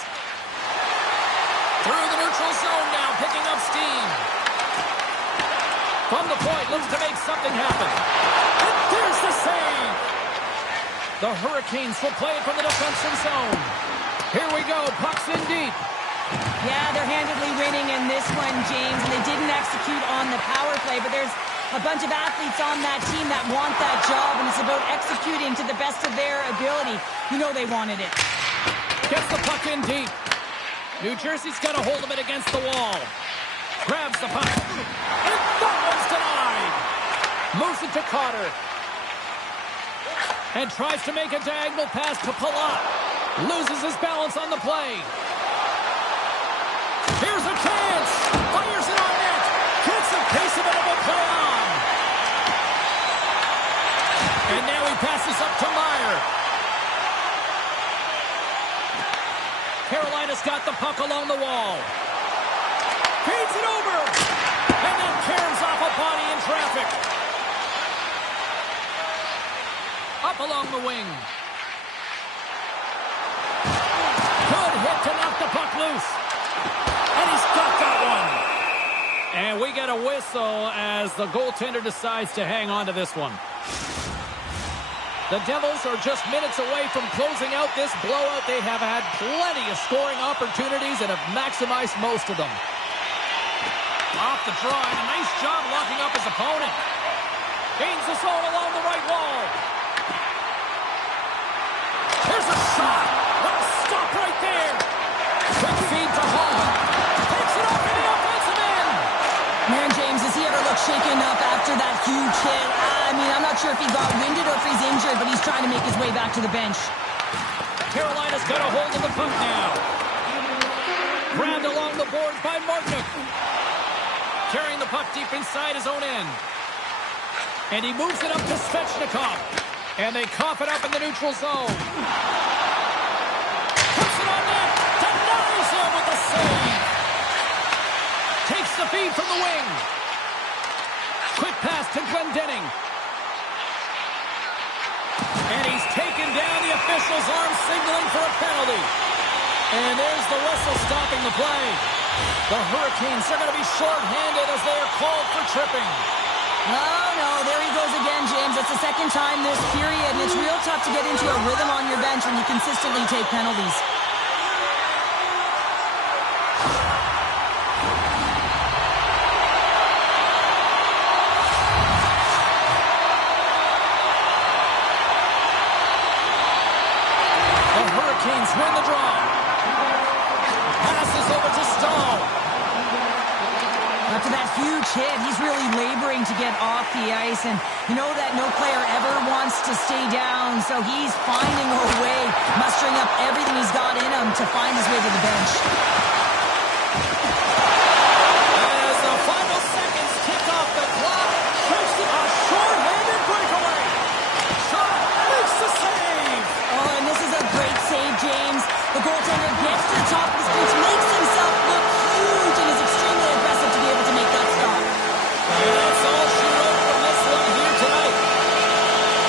Through the neutral zone now, picking up steam. From the point, looks to make something happen. And there's the save! The Hurricanes will play it from the defensive zone. Here we go, puck's in deep. Yeah, they're handedly winning in this one, James, and they didn't execute on the power play, but there's a bunch of athletes on that team that want that job, and it's about executing to the best of their ability. You know they wanted it. Gets the puck in deep. New Jersey's got a hold of it against the wall. Grabs the puck. And that one's denied. Moves it to Carter. And tries to make a diagonal pass to Palat. Loses his balance on the play. Here's a chance. Fires it on net. Gets a piece of it and will play on. And now he passes up to Meyer. Carolina's got the puck along the wall. Feeds it over. And then caroms off a body in traffic. Up along the wing. Good hit to knock the puck loose. And he's got that one. And we get a whistle as the goaltender decides to hang on to this one. The Devils are just minutes away from closing out this blowout. They have had plenty of scoring opportunities and have maximized most of them. Off the draw, and a nice job locking up his opponent. Gains the zone along the right wall. Here's a shot. What a stop right there. Quick feed to Hall. Takes it up in the offensive end. Man, James, does he ever look shaken up after that huge hit? I mean, I'm not sure if he got winded or if he's injured, but he's trying to make his way back to the bench. Carolina's got a hold of the puck now. Grabbed along the boards by Martinook. Carrying the puck deep inside his own end. And he moves it up to Svechnikov. And they cough it up in the neutral zone. Puts it on net. Denies him with the save. Takes the feed from the wing. Quick pass to Glendening. And he's taken down. The official's arm signaling for a penalty. And there's the whistle stopping the play. The Hurricanes are going to be shorthanded as they are called for tripping. Oh, no, there he goes again, James. It's the second time this period, and it's real tough to get into a rhythm on your bench when you consistently take penalties. The Hurricanes win the draw. Passes over to Stahl. After that huge hit, he's really laboring to get off the ice, and you know that no player ever wants to stay down, so he's finding a way, mustering up everything he's got in him to find his way to the bench. As the final seconds tick off the clock, takes a short-handed breakaway. Shot makes the save. Oh, and this is a great save, James. The goaltender gets to the top of the crease, makes himself look huge, and is extremely aggressive to be able to make that stop. And that's all she wrote from this one here tonight.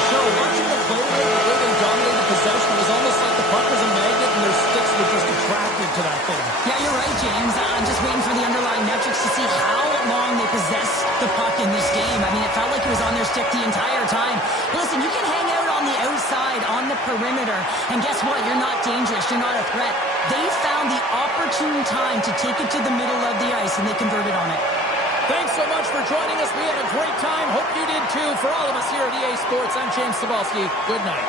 Sure, watching the play rate, the way they dominated possession, it was almost like the puck was a magnet and their sticks were just attracted to that thing. Yeah, you're right, James. I'm just waiting for the underlying metrics to see how long they possessed the puck in this game. I mean, it felt like it was on their stick the entire time. But listen, you can hang out on the outside, on the perimeter, and guess what? You're not dangerous. You're not a threat. They found the opportune time to take it to the middle of the ice, and they converted on it. Thanks so much for joining us. We had a great time. Hope you did too. For all of us here at EA Sports, I'm James Cebulski. Good night.